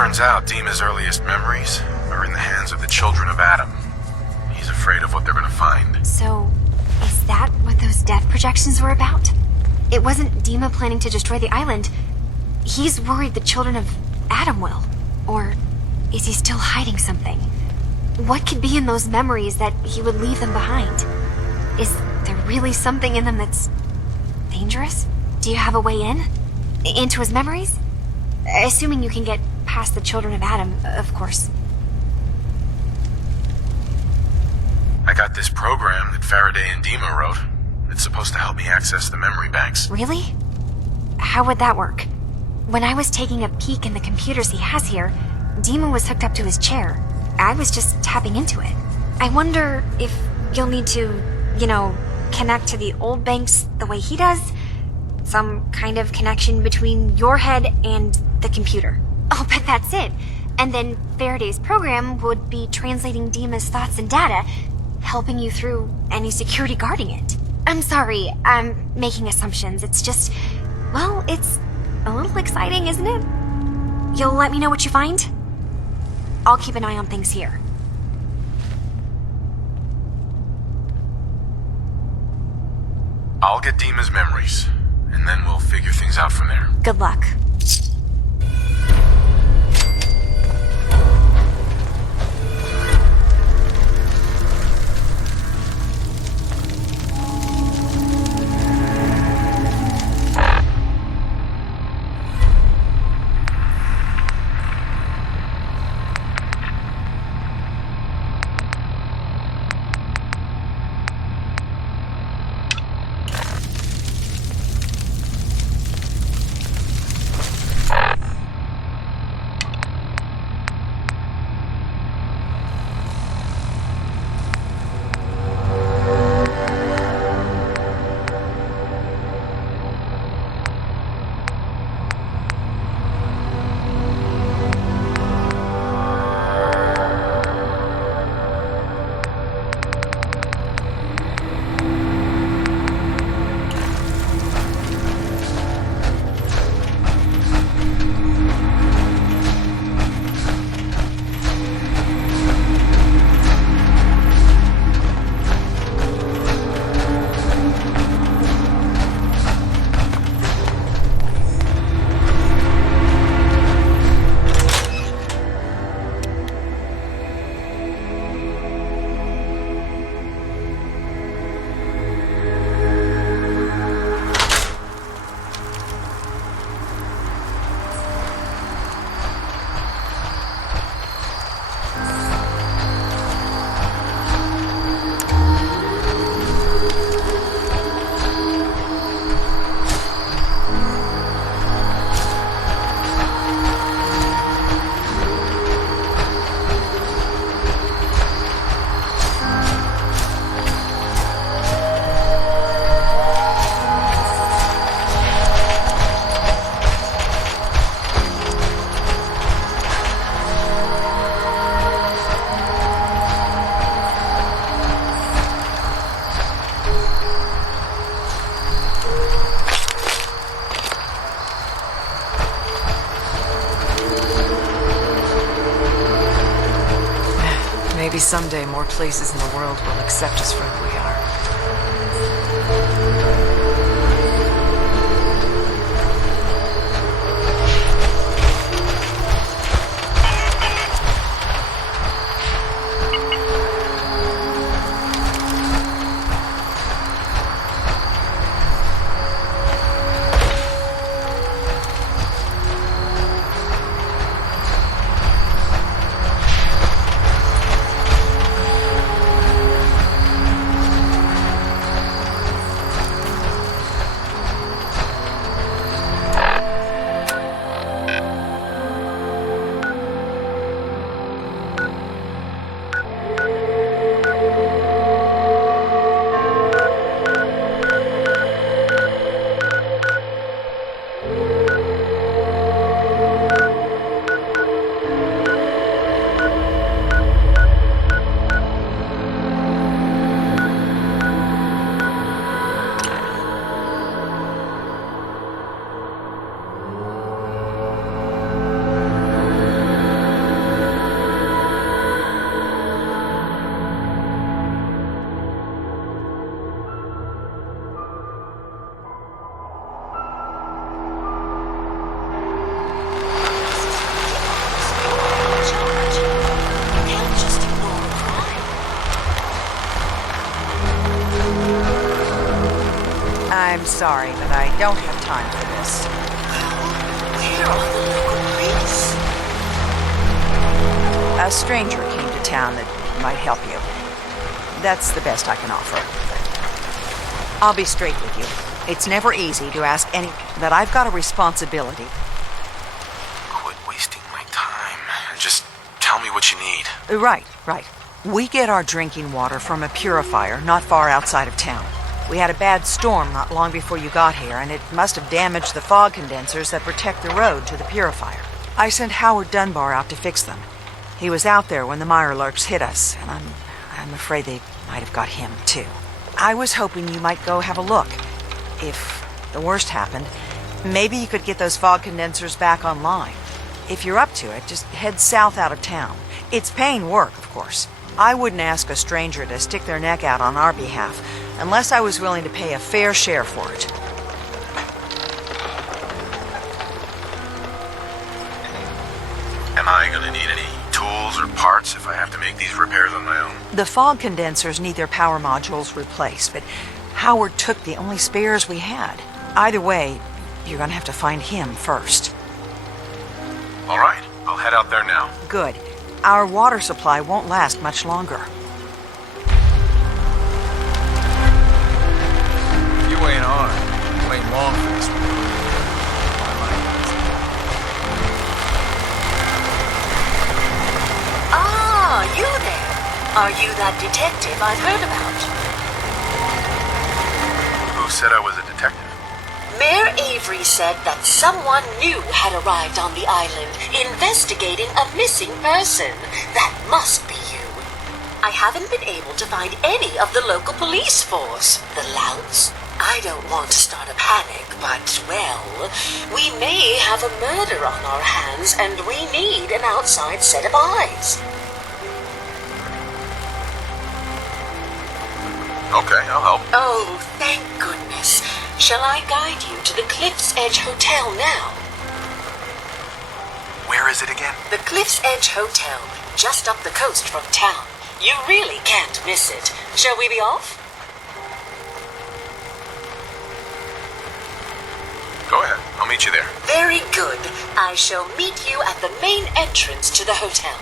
Turns out Dima's earliest memories are in the hands of the children of Adam. He's afraid of what they're gonna find. So, is that what those death projections were about? It wasn't Dima planning to destroy the island. He's worried the children of Adam will. Or is he still hiding something? What could be in those memories that he would leave them behind? Is there really something in them that's dangerous? Do you have a way in? Into his memories? Assuming you can get past the children of Adam, of course. I got this program that Faraday and Dima wrote. It's supposed to help me access the memory banks. Really? How would that work? When I was taking a peek in the computers he has here, Dima was hooked up to his chair. I was just tapping into it. I wonder if you'll need to, connect to the old banks the way he does? Some kind of connection between your head and the computer. I'll bet that's it. And then Faraday's program would be translating Dima's thoughts and data, helping you through any security guarding it. I'm sorry, I'm making assumptions. It's just, well, it's a little exciting, isn't it? You'll let me know what you find? I'll keep an eye on things here. I'll get Dima's memories, and then we'll figure things out from there. Good luck. Maybe someday more places in the world will accept us for who we are. I'm sorry, but I don't have time for this. Where are the local police? A stranger came to town that might help you. That's the best I can offer. I'll be straight with you. It's never easy to ask any... But I've got a responsibility. Quit wasting my time. Just tell me what you need. Right. We get our drinking water from a purifier not far outside of town. We had a bad storm not long before you got here, and it must have damaged the fog condensers that protect the road to the purifier. I sent Howard Dunbar out to fix them. He was out there when the Mirelurks hit us, and I'm afraid they might have got him, too. I was hoping you might go have a look. If the worst happened, maybe you could get those fog condensers back online. If you're up to it, just head south out of town. It's paying work, of course. I wouldn't ask a stranger to stick their neck out on our behalf unless I was willing to pay a fair share for it. Am I gonna need any tools or parts if I have to make these repairs on my own? The fog condensers need their power modules replaced, but Howard took the only spares we had. Either way, you're gonna have to find him first. All right, I'll head out there now. Good. Our water supply won't last much longer. You ain't on it. You ain't long for this one. Ah, you there. Are you that detective I've heard about? Who said I was a detective? Mayor Avery said that someone new had arrived on the island, investigating a missing person. That must be you. I haven't been able to find any of the local police force. The louts? I don't want to start a panic, but, well, we may have a murder on our hands, and we need an outside set of eyes. Okay, I'll help. Oh, thank goodness. Shall I guide you to the Cliff's Edge Hotel now? Where is it again? The Cliff's Edge Hotel, just up the coast from town. You really can't miss it. Shall we be off? Go ahead, I'll meet you there. Very good. I shall meet you at the main entrance to the hotel.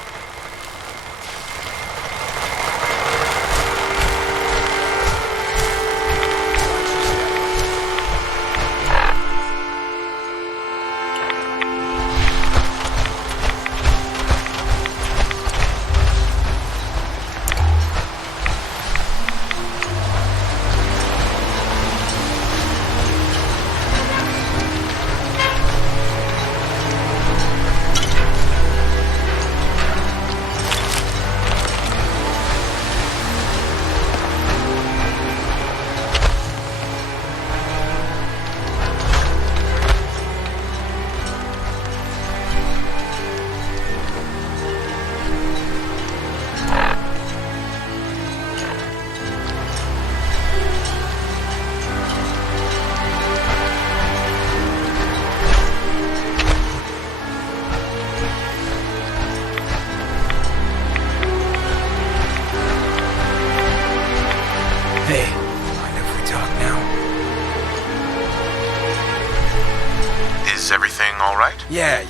Yeah,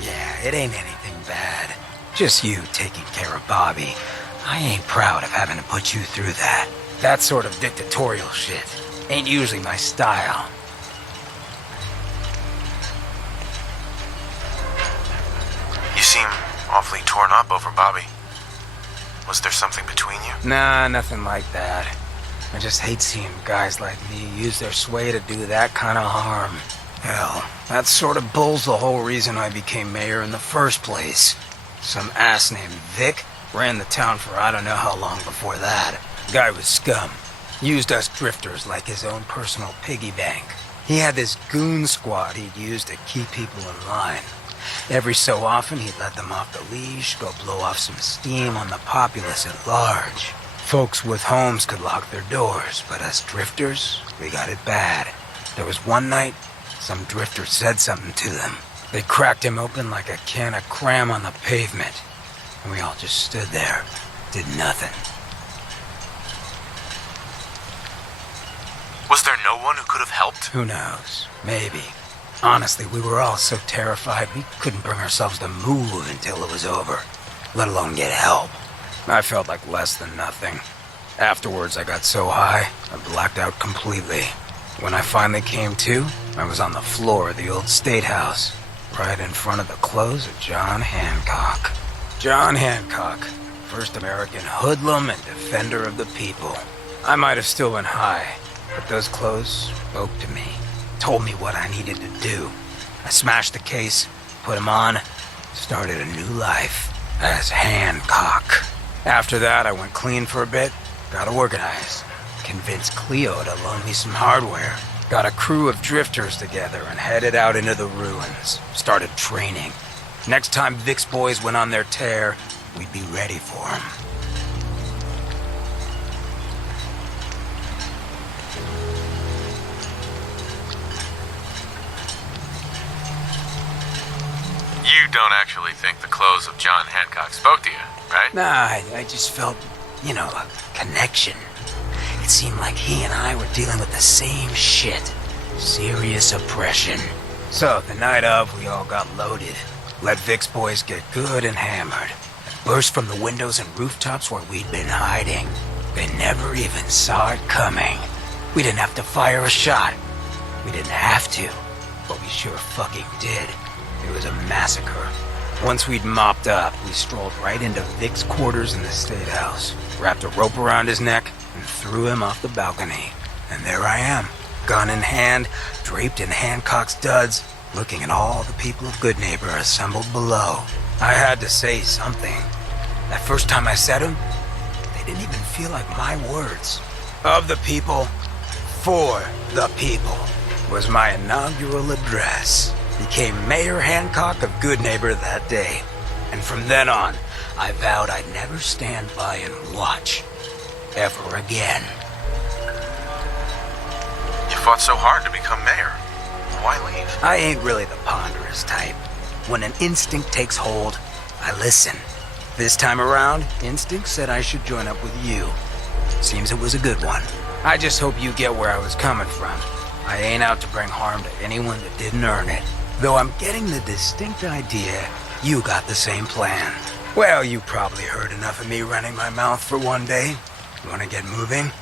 it ain't anything bad. Just you taking care of Bobby. I ain't proud of having to put you through that. That sort of dictatorial shit ain't usually my style. You seem awfully torn up over Bobby. Was there something between you? Nah, nothing like that. I just hate seeing guys like me use their sway to do that kind of harm. Hell, that sort of bull's the whole reason I became mayor in the first place. Some ass named Vic ran the town for I don't know how long before that. Guy was scum. Used us drifters like his own personal piggy bank. He had this goon squad he'd use to keep people in line. Every so often he'd let them off the leash, go blow off some steam on the populace at large. Folks with homes could lock their doors, but us drifters, we got it bad. There was one night, some drifter said something to them. They cracked him open like a can of cram on the pavement. And we all just stood there, did nothing. Was there no one who could have helped? Who knows? Maybe. Honestly, we were all so terrified we couldn't bring ourselves to move until it was over, let alone get help. I felt like less than nothing. Afterwards, I got so high, I blacked out completely. When I finally came to, I was on the floor of the old state house, right in front of the clothes of John Hancock. John Hancock, first American hoodlum and defender of the people. I might have still been high, but those clothes spoke to me, told me what I needed to do. I smashed the case, put him on, started a new life as Hancock. After that, I went clean for a bit, got organized, convinced Cleo to loan me some hardware, got a crew of drifters together and headed out into the ruins, started training. Next time Vic's boys went on their tear, we'd be ready for them. You don't actually think the clothes of John Hancock spoke to you, right? Nah, I just felt, a connection. It seemed like he and I were dealing with the same shit. Serious oppression. So, the night of, we all got loaded. Let Vic's boys get good and hammered. And burst from the windows and rooftops where we'd been hiding. They never even saw it coming. We didn't have to fire a shot. We didn't have to. But we sure fucking did. It was a massacre. Once we'd mopped up, we strolled right into Vic's quarters in the state house, wrapped a rope around his neck, and threw him off the balcony. And there I am, gun in hand, draped in Hancock's duds, looking at all the people of Goodneighbor assembled below. I had to say something. That first time I said them, they didn't even feel like my words. Of the people, for the people, was my inaugural address. Became Mayor Hancock of Goodneighbor that day. And from then on, I vowed I'd never stand by and watch. Ever again. You fought so hard to become mayor. Why leave? I ain't really the ponderous type. When an instinct takes hold, I listen. This time around, instinct said I should join up with you. Seems it was a good one. I just hope you get where I was coming from. I ain't out to bring harm to anyone that didn't earn it. Though I'm getting the distinct idea you got the same plan. Well, you probably heard enough of me running my mouth for one day. You wanna get moving?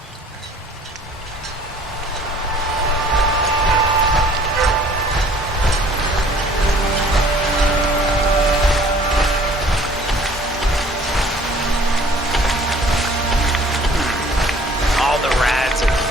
All the rads are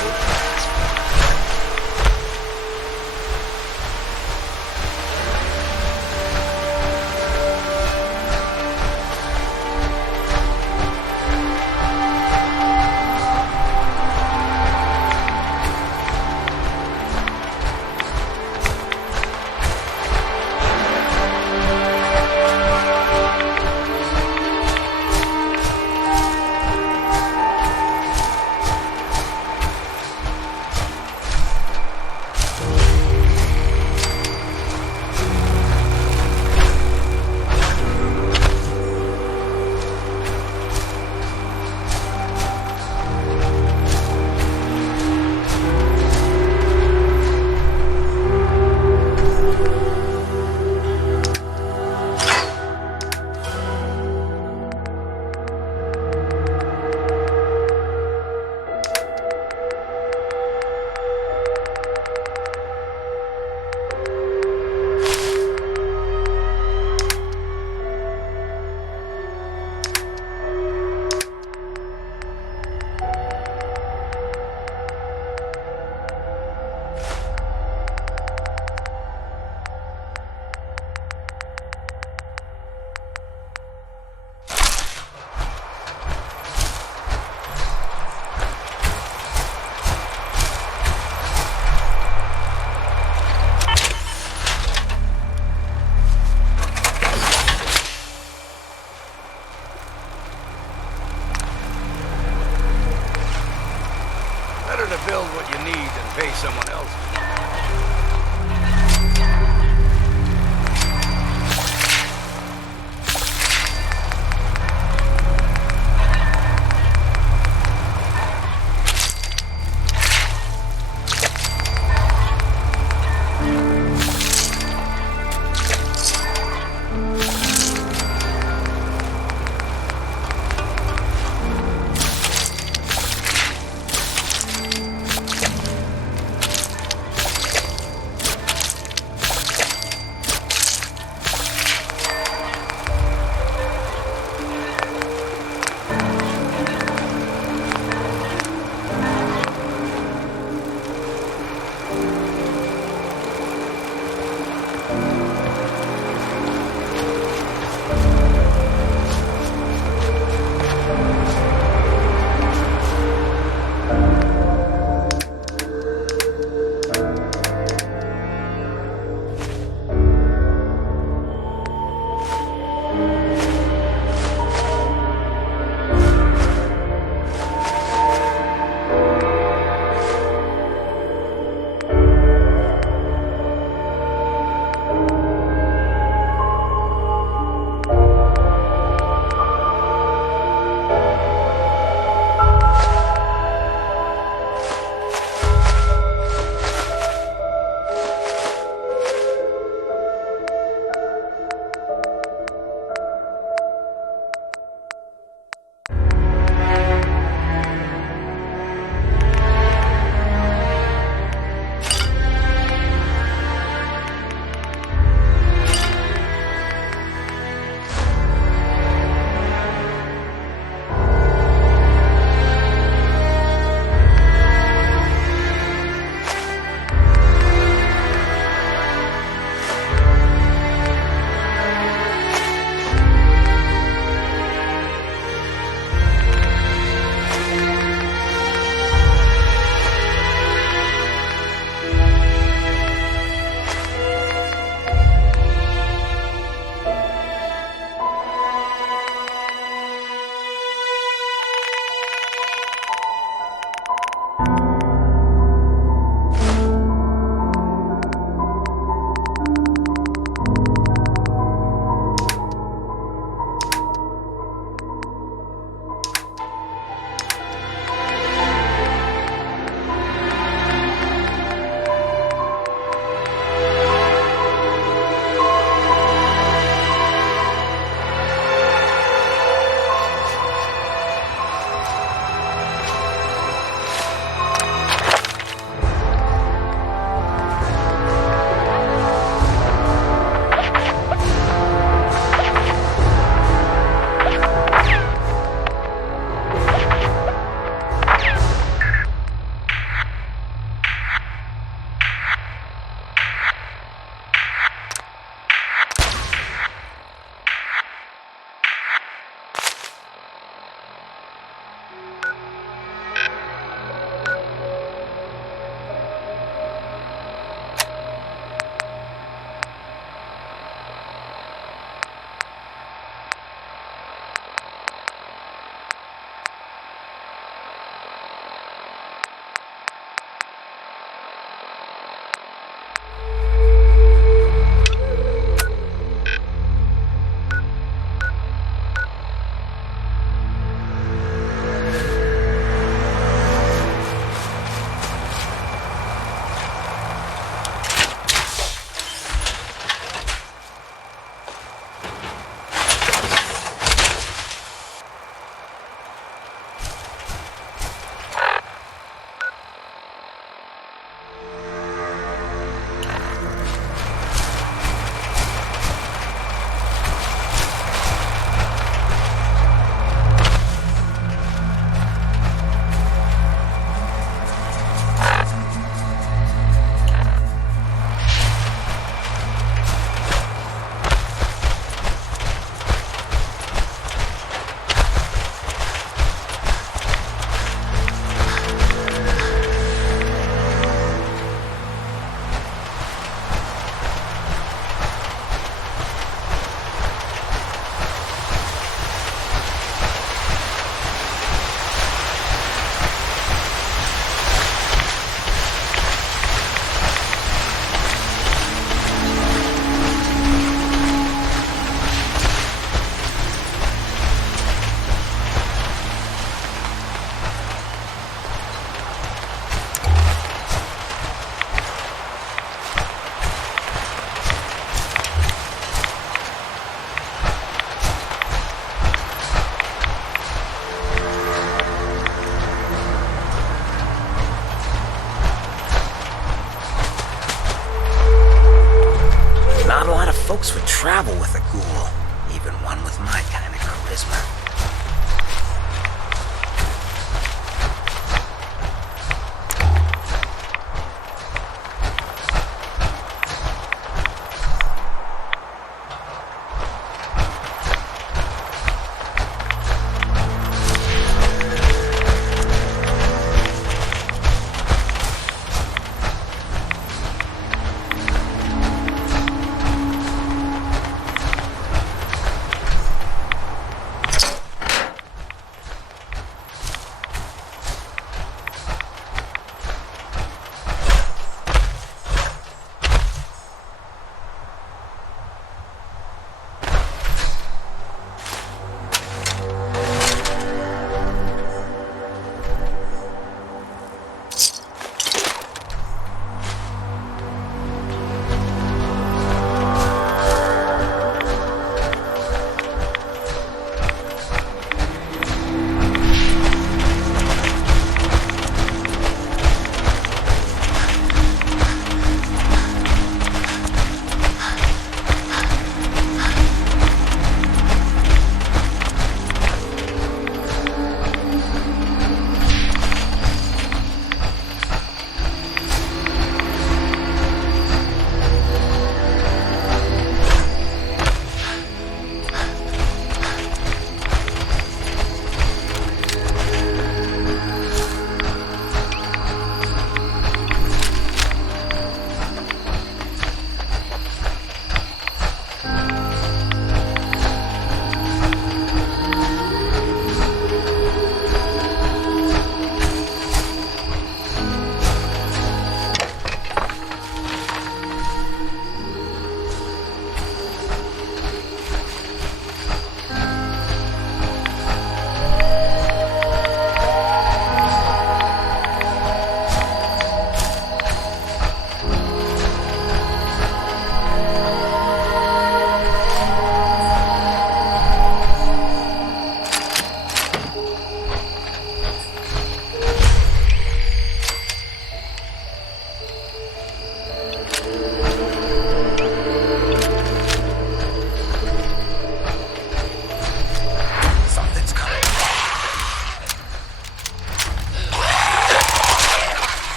travel with a ghoul, even one with my kind of charisma.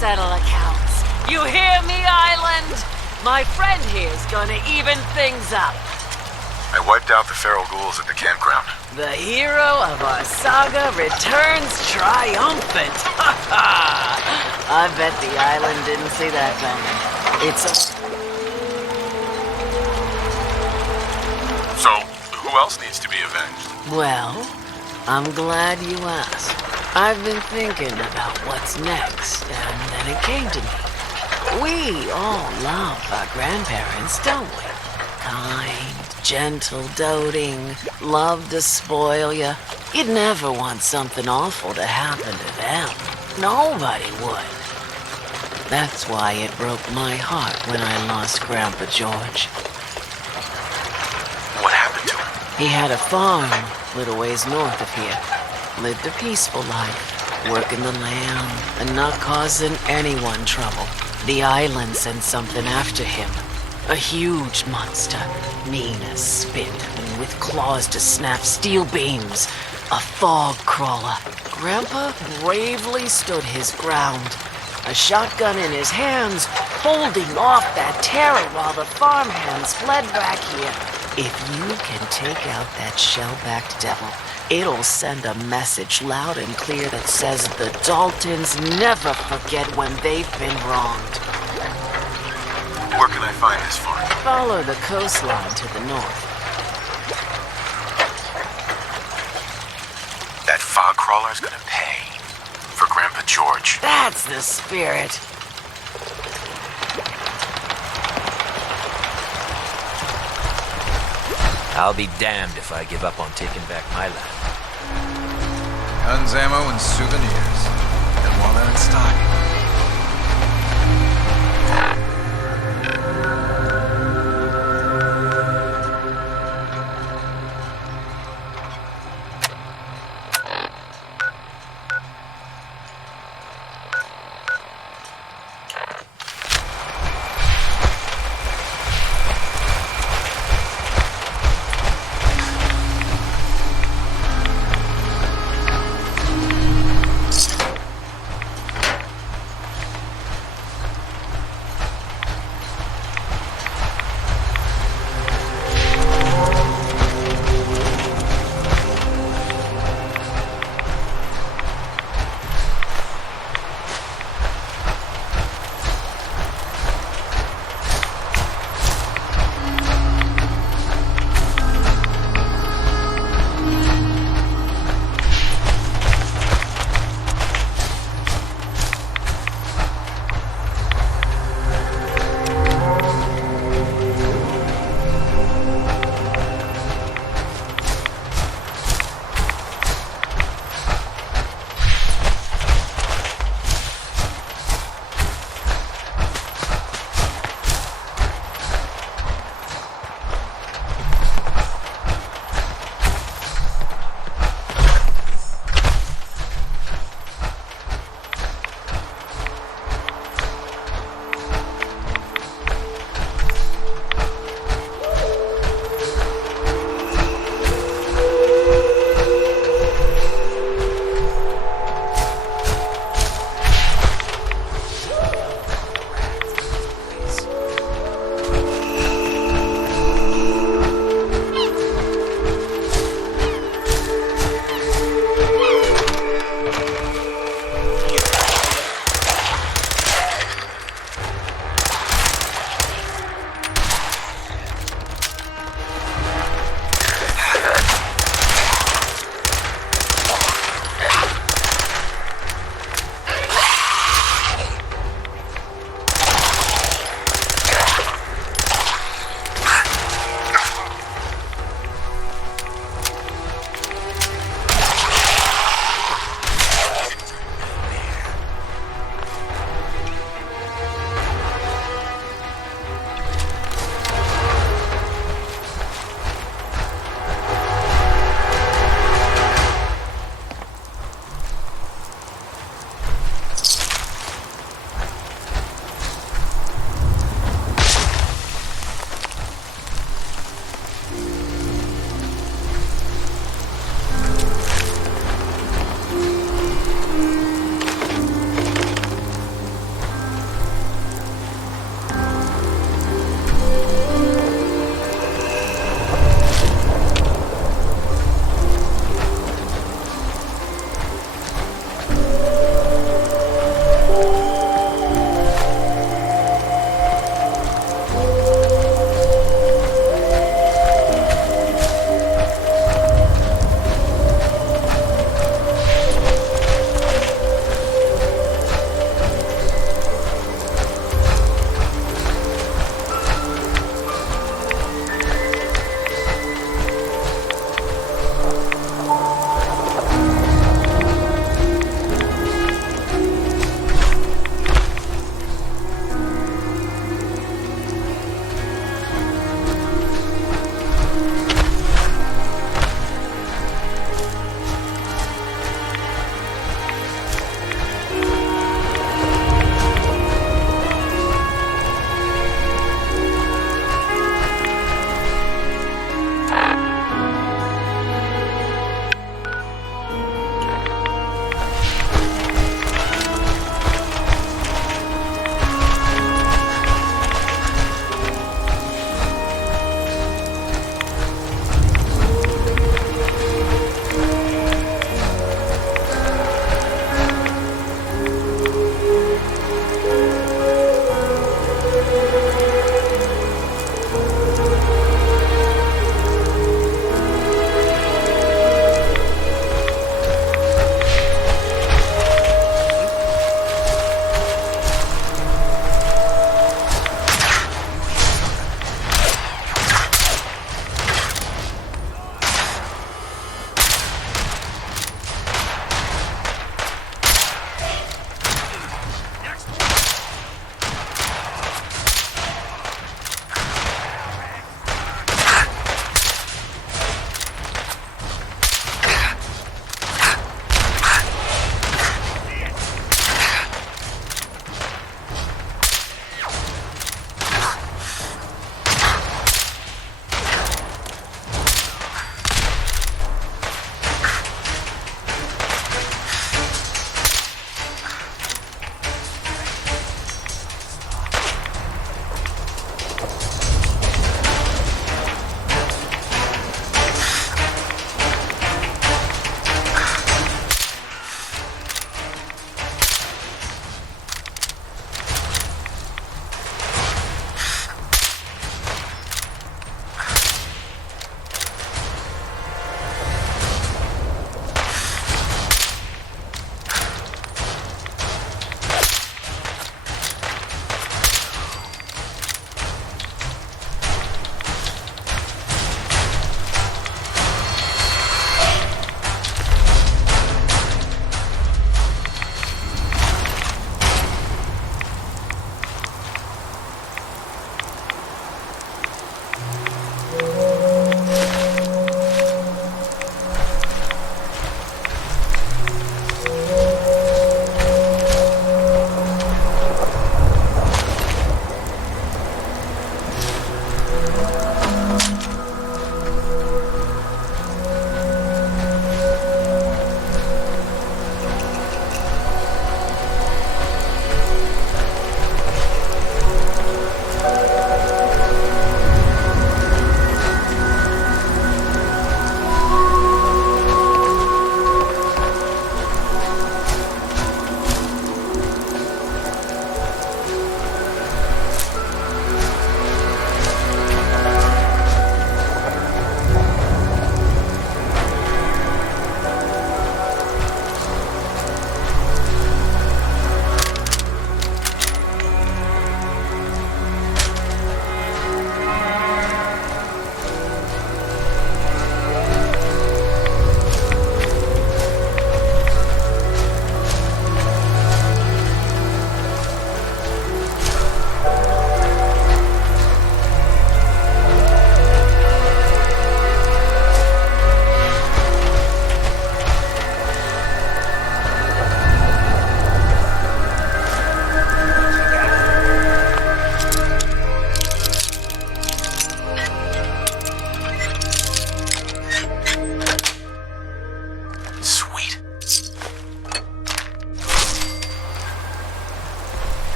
settle accounts. You hear me, Island? My friend here's gonna even things up. I wiped out the feral ghouls at the campground. The hero of our saga returns triumphant. Ha ha! I bet the island didn't see that coming. It's a... So, who else needs to be avenged? Well, I'm glad you asked. I've been thinking about what's next, and then it came to me. We all love our grandparents, don't we? Kind, gentle, doting, love to spoil you. You'd never want something awful to happen to them. Nobody would. That's why it broke my heart when I lost Grandpa George. What happened to him? He had a farm a little ways north of here. Lived a peaceful life, working the land and not causing anyone trouble. The island sent something after him. A huge monster, mean as spit, and with claws to snap steel beams. A fog crawler. Grandpa bravely stood his ground. A shotgun in his hands, holding off that terror while the farmhands fled back here. If you can take out that shell-backed devil, it'll send a message loud and clear that says the Daltons never forget when they've been wronged. Where can I find this farm? Follow the coastline to the north. That fog crawler's gonna pay for Grandpa George. That's the spirit. I'll be damned if I give up on taking back my land. Guns, ammo, and souvenirs. And while they're in stock.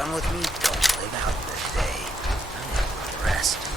run with me don't live out the day. I'm impressed.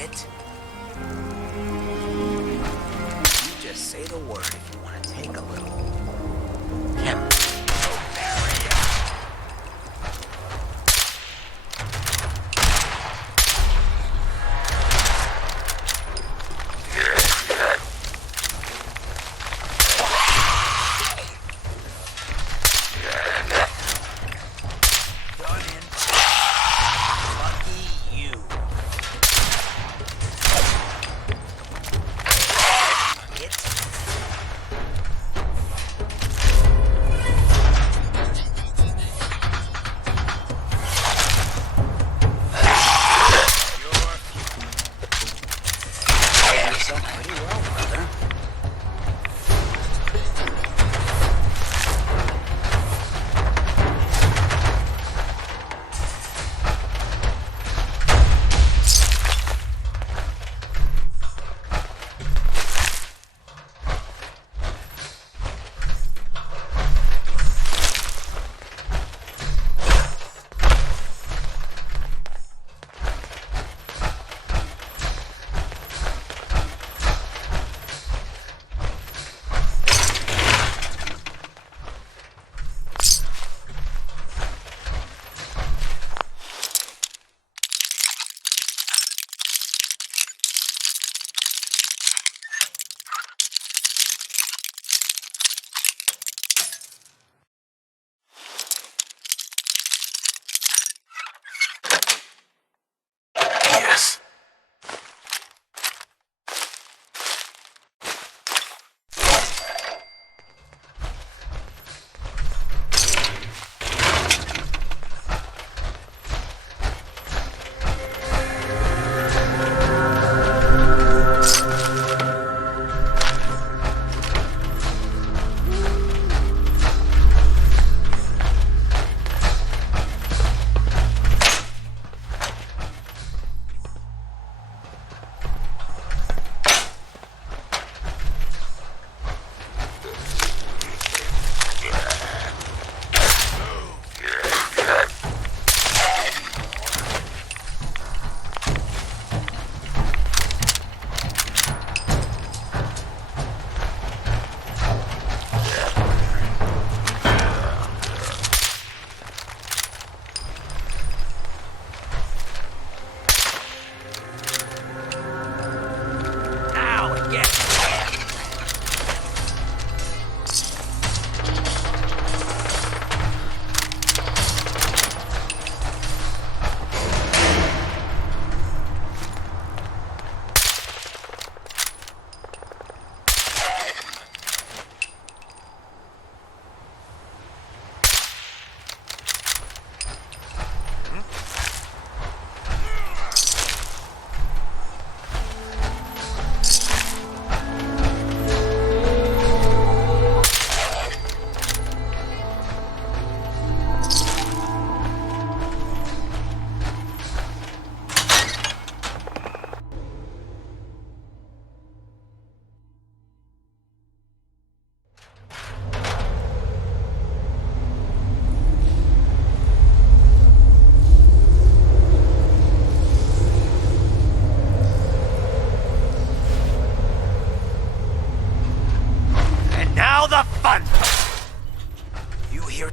it? You just say the word if you want to take a little chemical.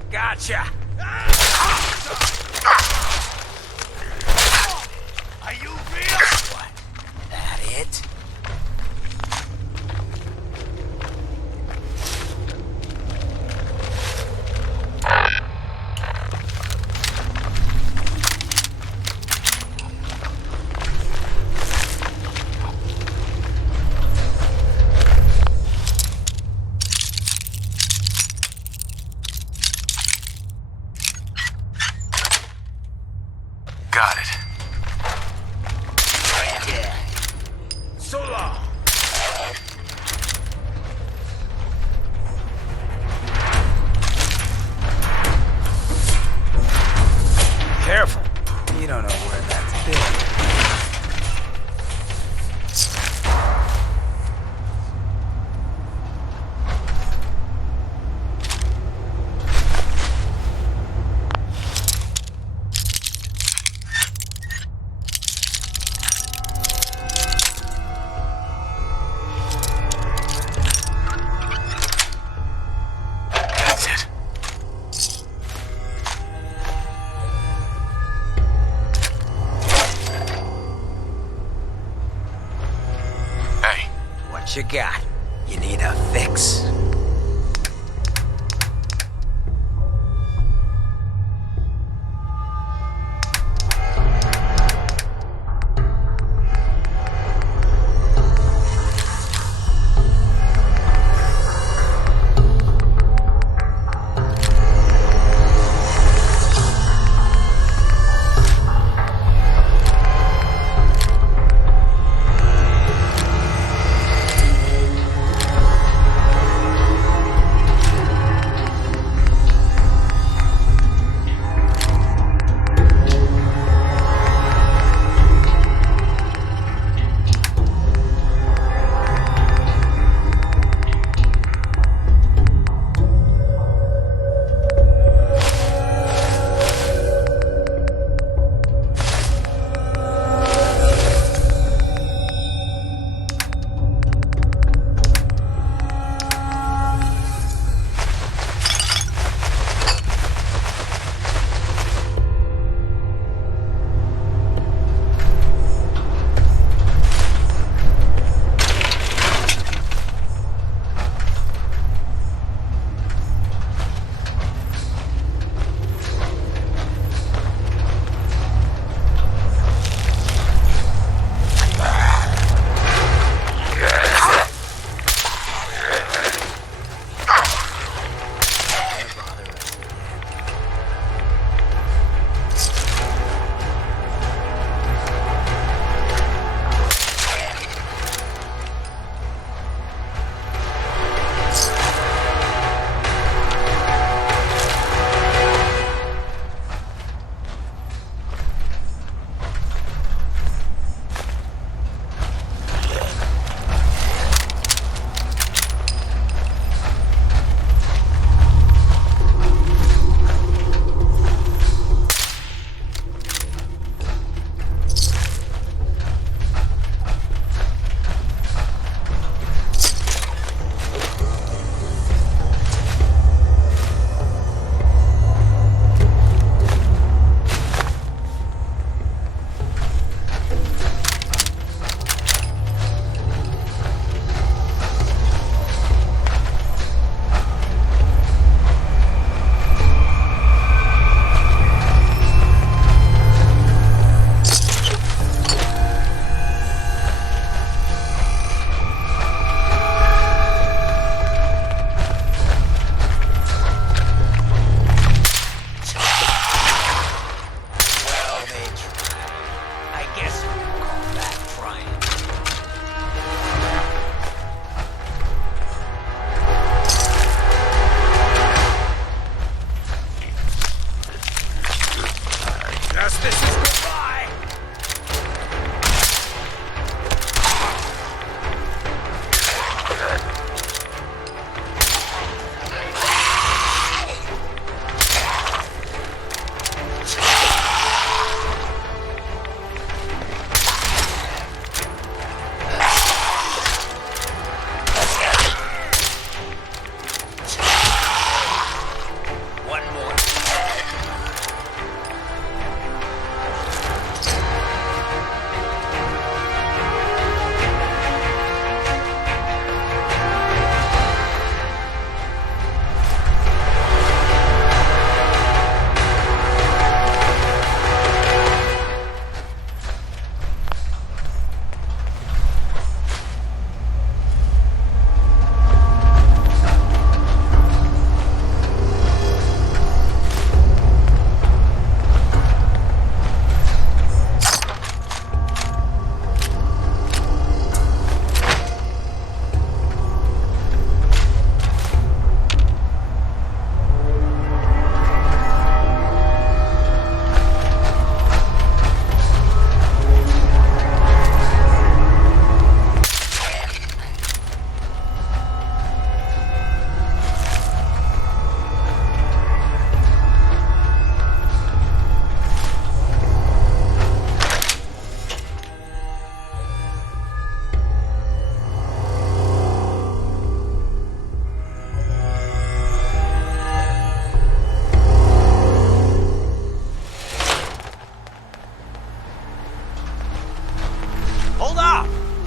Gotcha! Are you real? What? That it? What you got? You need a fix?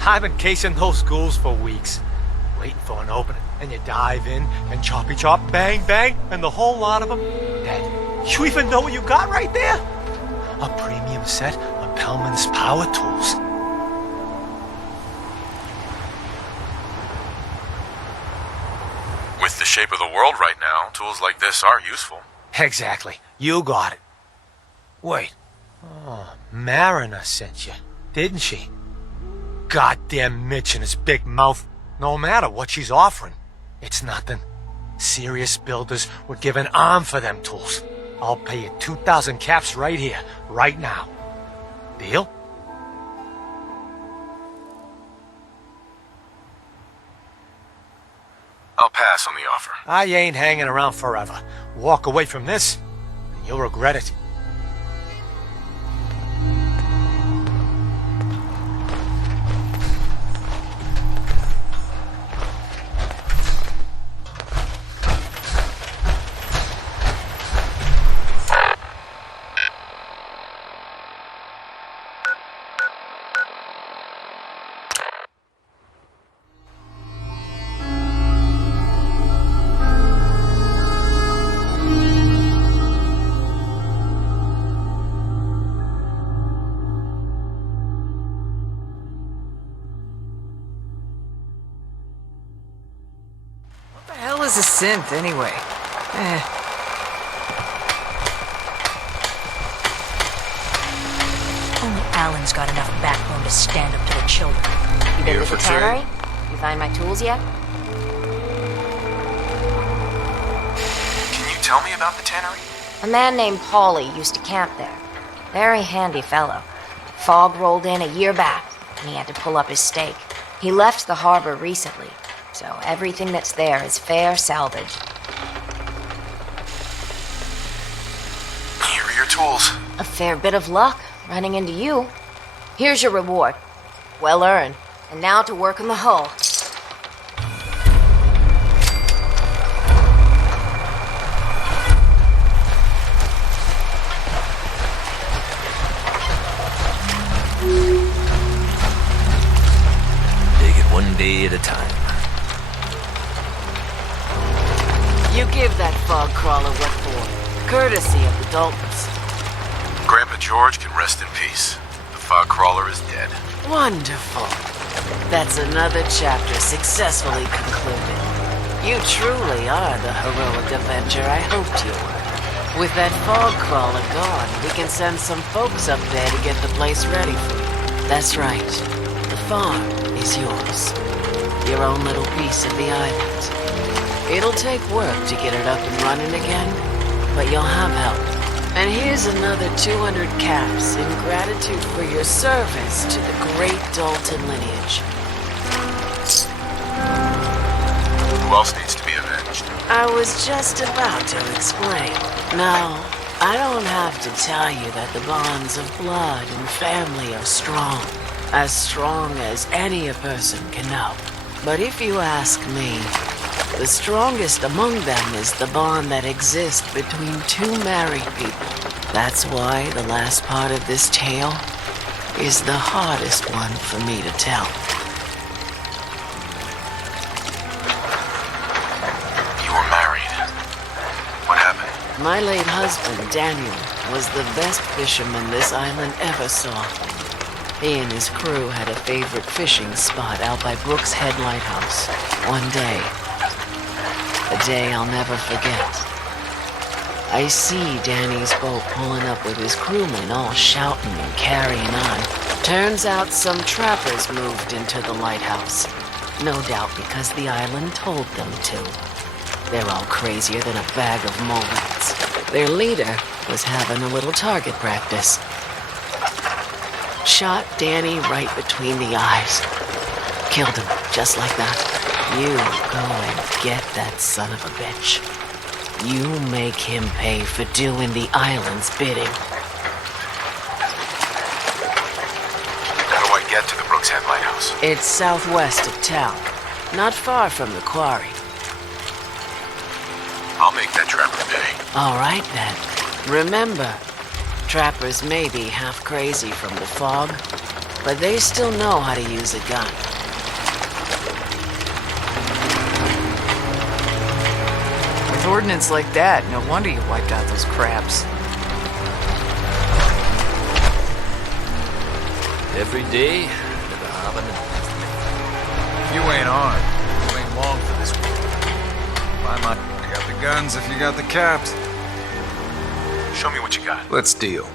I've been casing those ghouls for weeks. Waiting for an opening. And you dive in, and choppy chop, bang bang, and the whole lot of them dead. You even know what you got right there? A premium set of Pellman's power tools. With the shape of the world right now, tools like this are useful. Exactly. You got it. Wait. Oh, Mariner sent you, didn't she? Goddamn Mitch and his big mouth. No matter what she's offering, it's nothing. Serious builders would give an arm for them tools. I'll pay you 2,000 caps right here, right now. Deal? I'll pass on the offer. I ain't hanging around forever. Walk away from this, and you'll regret it. What the hell is a synth, anyway? Only Alan's got enough backbone to stand up to the children. You been to the tannery? You find my tools yet? Can you tell me about the tannery? A man named Paulie used to camp there. Very handy fellow. Fog rolled in a year back, and he had to pull up his stake. He left the harbor recently, so everything that's there is fair salvage. Here are your tools. A fair bit of luck running into you. Here's your reward. Well earned. And now to work on the hull. Take it one day at a time. You give that fog crawler what for. Courtesy of the Daltons. Grandpa George can rest in peace. The fog crawler is dead. Wonderful. That's another chapter successfully concluded. You truly are the heroic avenger I hoped you were. With that fog crawler gone, we can send some folks up there to get the place ready for you. That's right. The farm is yours. Your own little piece of the island. It'll take work to get it up and running again, but you'll have help. And here's another 200 caps in gratitude for your service to the great Dalton lineage. Who else needs to be avenged? I was just about to explain. No, I don't have to tell you that the bonds of blood and family are strong. As strong as any a person can know. But if you ask me, the strongest among them is the bond that exists between two married people. That's why the last part of this tale is the hardest one for me to tell. You were married. What happened? My late husband, Daniel, was the best fisherman this island ever saw. He and his crew had a favorite fishing spot out by Brooks Head Lighthouse. One day, a day I'll never forget. I see Danny's boat pulling up with his crewmen all shouting and carrying on. Turns out some trappers moved into the lighthouse. No doubt because the island told them to. They're all crazier than a bag of molehides. Their leader was having a little target practice. Shot Danny right between the eyes. Killed him just like that. You go and get that son of a bitch. You make him pay for doing the island's bidding. How do I get to the Brooks Head Lighthouse? It's southwest of town, not far from the quarry. I'll make that trapper pay. All right then. Remember, trappers may be half crazy from the fog, but they still know how to use a gun. With ordnance like that, no wonder you wiped out those crabs. Every day, never having an If you ain't armed, you ain't long for this week. You got the guns if you got the caps. Show me what you got. Let's deal.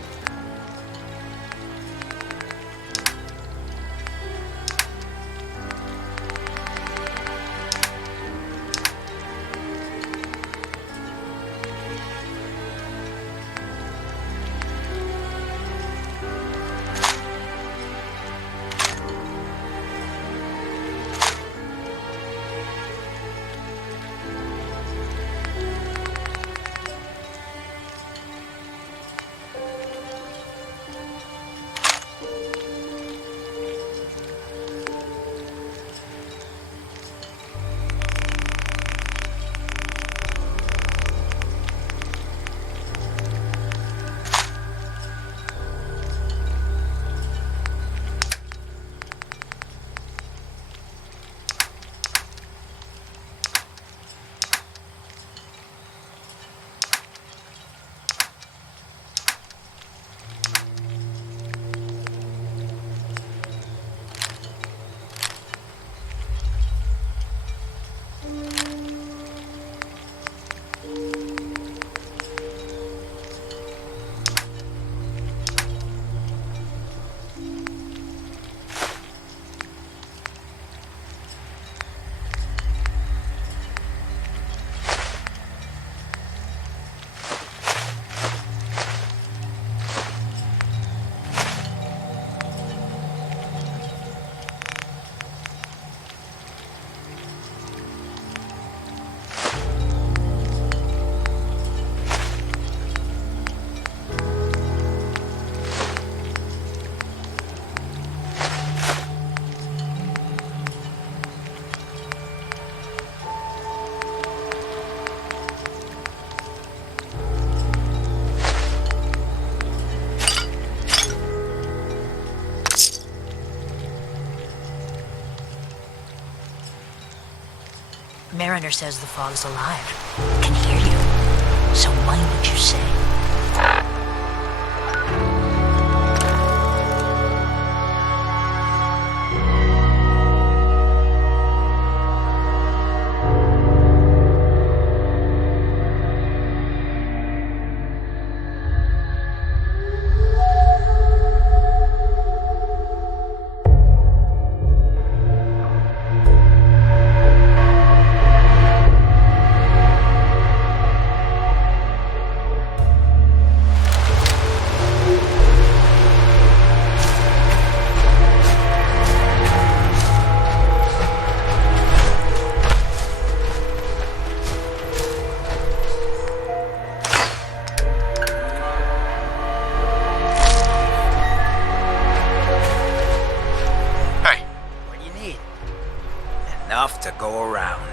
Mariner says the fog's alive. Can hear you. So mind what you say. Enough to go around.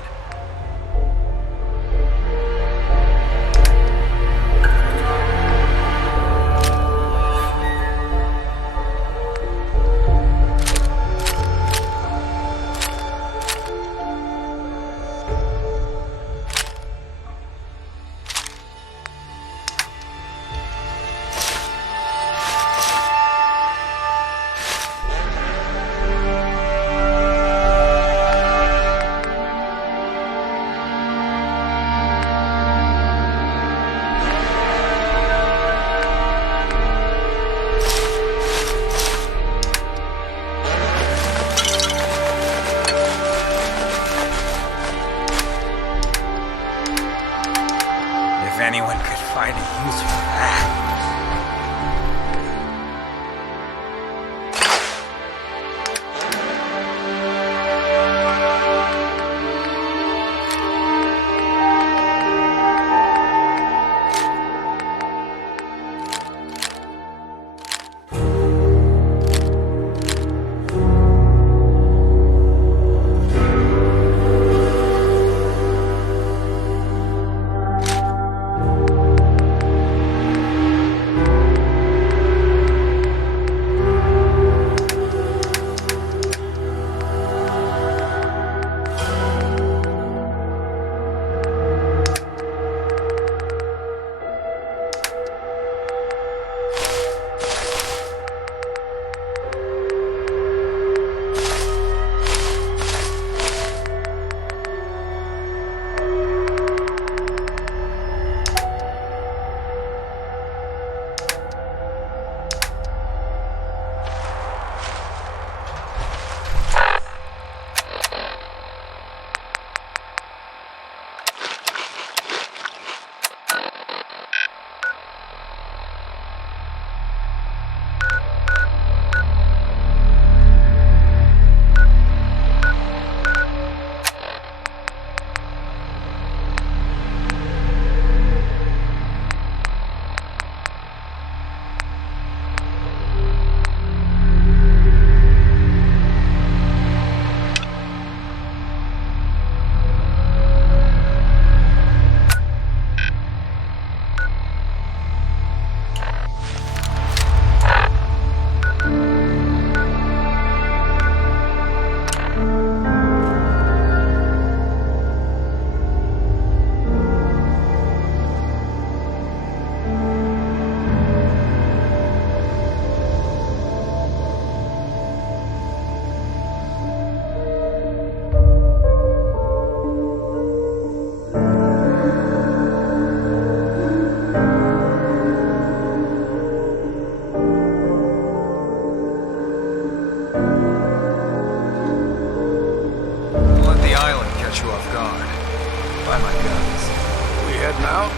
by my guns. We heading out?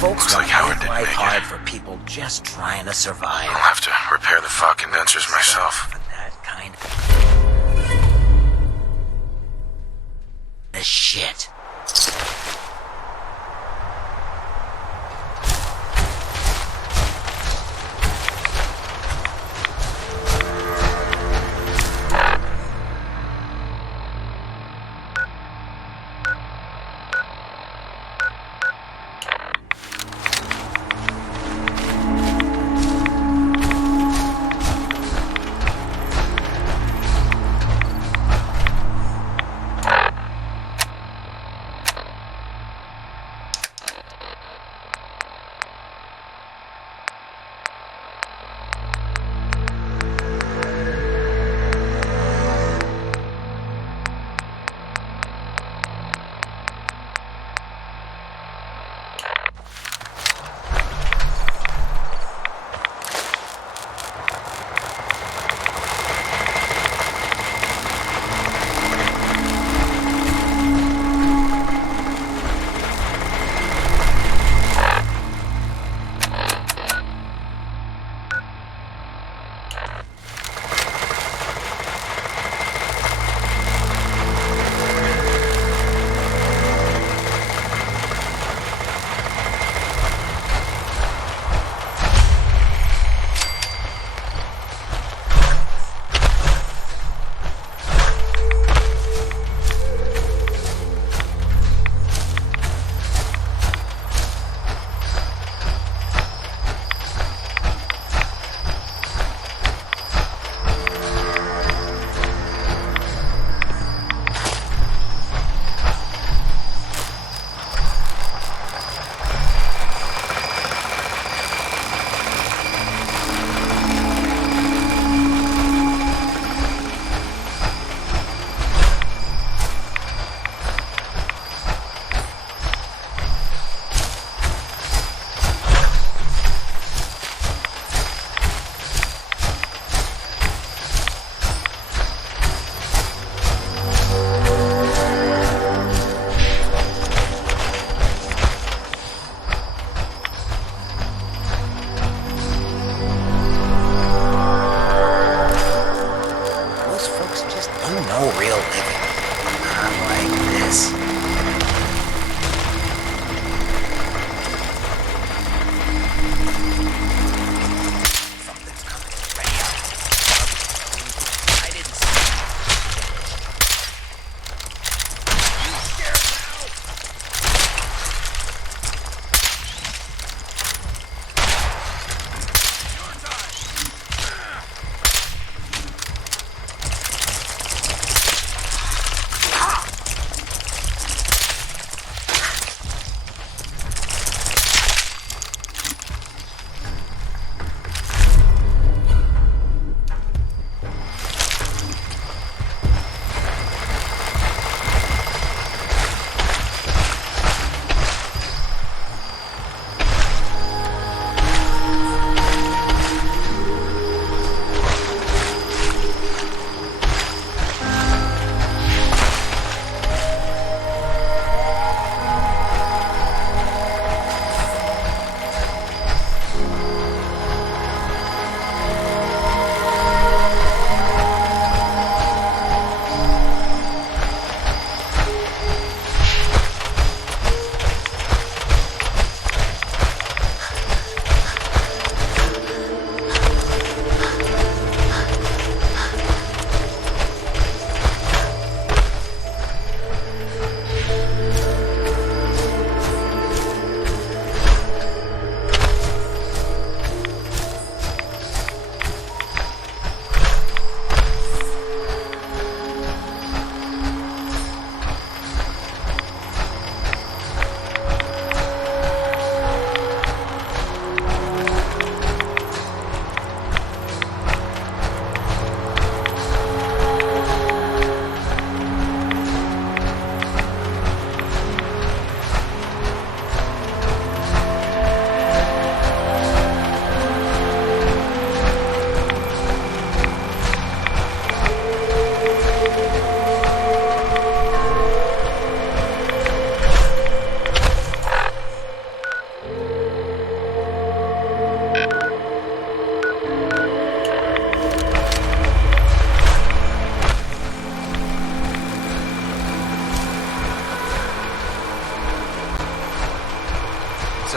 Folks like Howard didn't make hard it. for people just trying to survive. I'll have to repair the fog condensers myself. That kind of shit.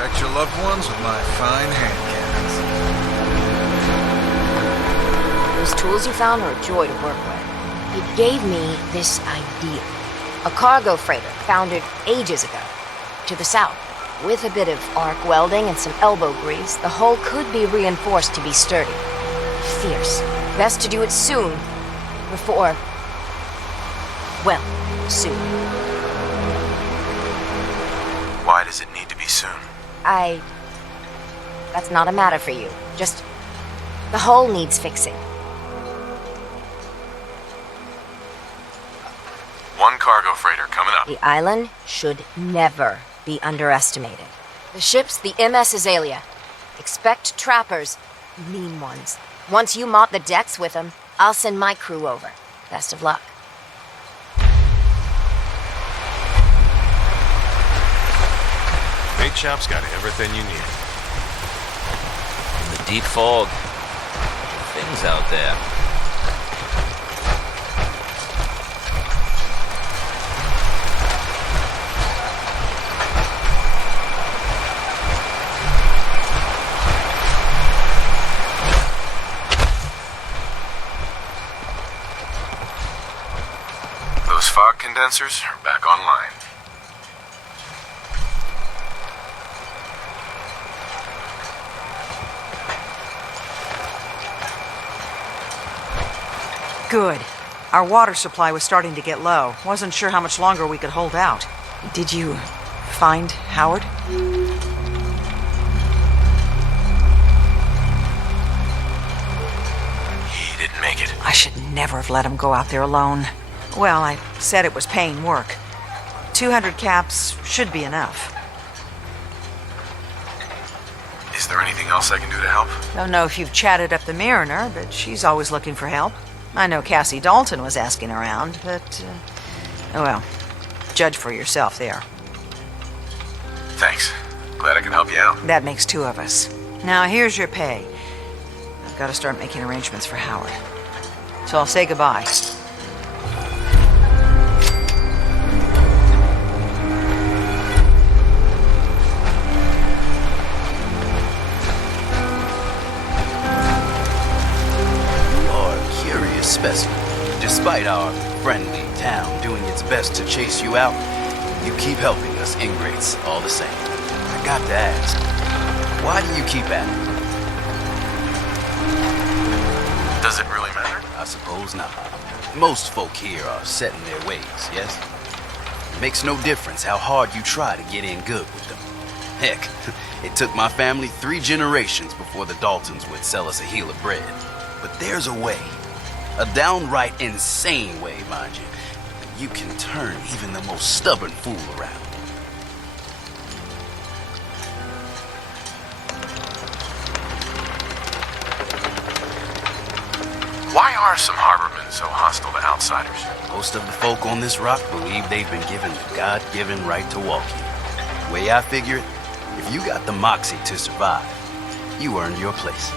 protect your loved ones with my fine hand cannons. Those tools you found are a joy to work with. It gave me this idea. A cargo freighter founded ages ago, to the south. With a bit of arc welding and some elbow grease, the hull could be reinforced to be sturdy. Fierce. Best to do it soon. Before... well, soon. Why does it need to be soon? That's not a matter for you. Just... the hull needs fixing. One cargo freighter coming up. The island should never be underestimated. The ship's the MS Azalea. Expect trappers, mean ones. Once you mop the decks with them, I'll send my crew over. Best of luck. Bait shop's got everything you need. In the deep fog. Things out there. Those fog condensers are back online. Good. Our water supply was starting to get low. Wasn't sure how much longer we could hold out. Did you find Howard? He didn't make it. I should never have let him go out there alone. Well, I said it was paying work. 200 caps should be enough. Is there anything else I can do to help? Don't know if you've chatted up the Mariner, but she's always looking for help. I know Cassie Dalton was asking around, but... oh well, judge for yourself there. Thanks. Glad I can help you out. That makes two of us. Now, here's your pay. I've got to start making arrangements for Howard. So I'll say goodbye. Specimen. Despite our friendly town doing its best to chase you out, you keep helping us ingrates all the same. I got to ask, why do you keep at it? Does it really matter? I suppose not. Most folk here are set in their ways, yes? It makes no difference how hard you try to get in good with them. Heck, it took my family 3 generations before the Daltons would sell us a heel of bread. But there's a way. A downright insane way, mind you. You can turn even the most stubborn fool around. Why are some harbormen so hostile to outsiders? Most of the folk on this rock believe they've been given the God-given right to walk here. The way I figure it, if you got the moxie to survive, you earned your place.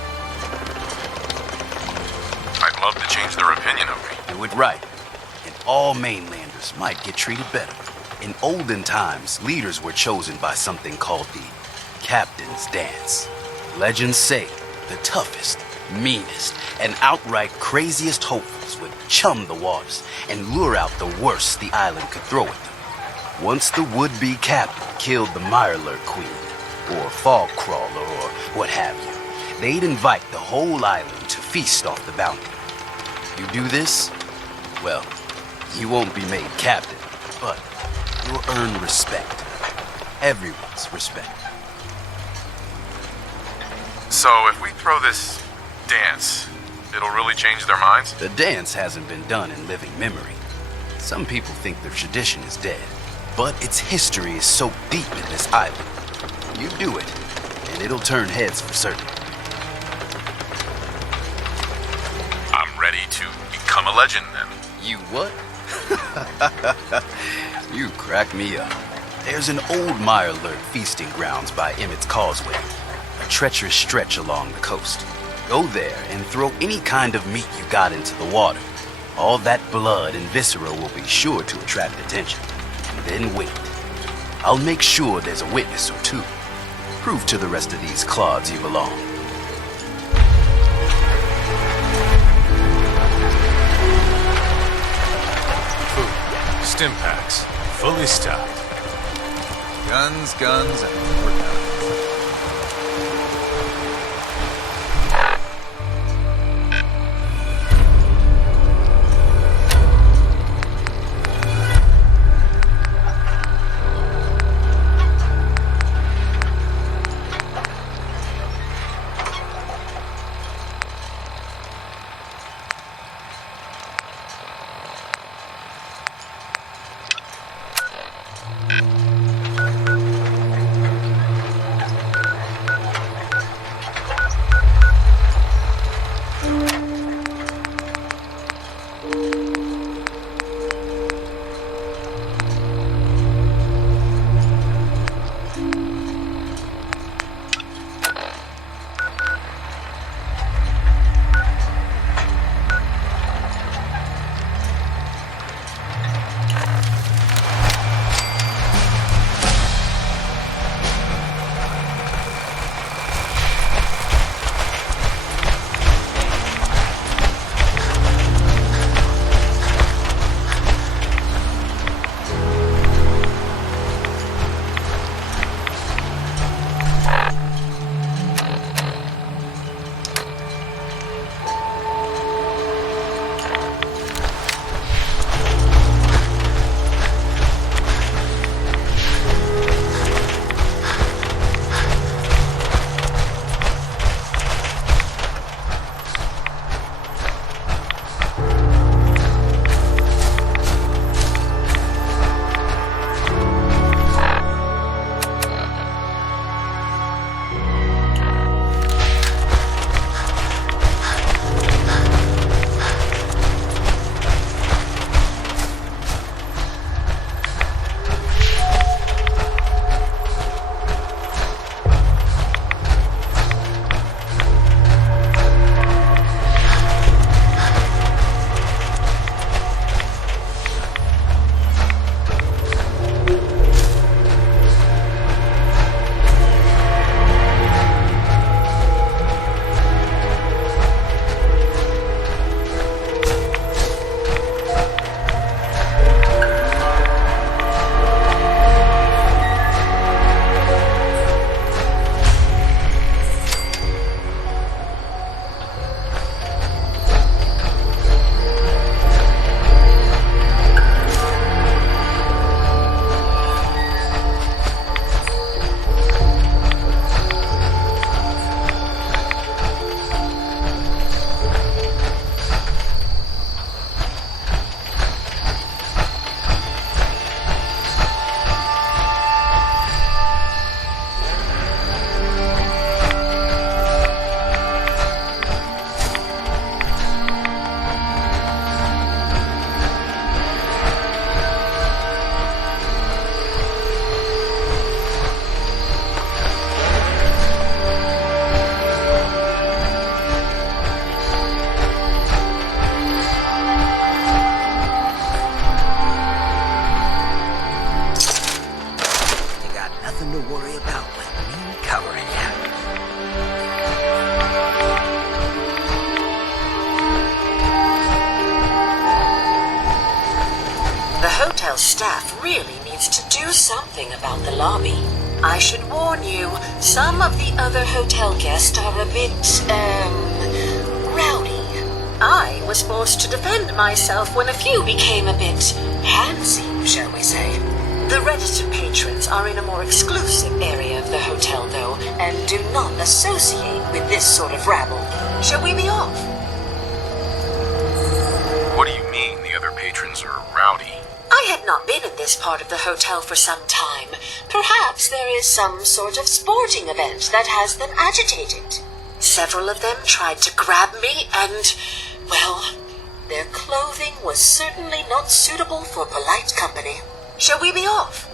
I'd love to change their opinion of me. Do it right, and all mainlanders might get treated better. In olden times, leaders were chosen by something called the Captain's Dance. Legends say the toughest, meanest, and outright craziest hopefuls would chum the waters and lure out the worst the island could throw at them. Once the would-be captain killed the Mirelurk Queen, or Fog Crawler, or what have you, they'd invite the whole island to feast off the bounty. You do this, well, you won't be made captain, but you'll earn respect. Everyone's respect. So if we throw this dance, it'll really change their minds? The dance hasn't been done in living memory. Some people think the tradition is dead, but its history is so deep in this island. You do it, and it'll turn heads for certain. Ready to become a legend, then. You what? You crack me up. There's an old Mirelurk feasting grounds by Emmett's Causeway, a treacherous stretch along the coast. Go there and throw any kind of meat you got into the water. All that blood and viscera will be sure to attract attention. And then wait. I'll make sure there's a witness or two. Prove to the rest of these clods you belong. Food, stim packs, fully stocked. Guns, and more guns. hotel staff really needs to do something about the lobby. I should warn you, some of the other hotel guests are a bit, rowdy. I was forced to defend myself when a few became a bit handsy, shall we say. The registered patrons are in a more exclusive area of the hotel, though, and do not associate with this sort of rabble. Shall we be off? What do you mean the other patrons are rowdy? I had not been in this part of the hotel for some time. Perhaps there is some sort of sporting event that has them agitated. Several of them tried to grab me and, well, their clothing was certainly not suitable for polite company. Shall we be off?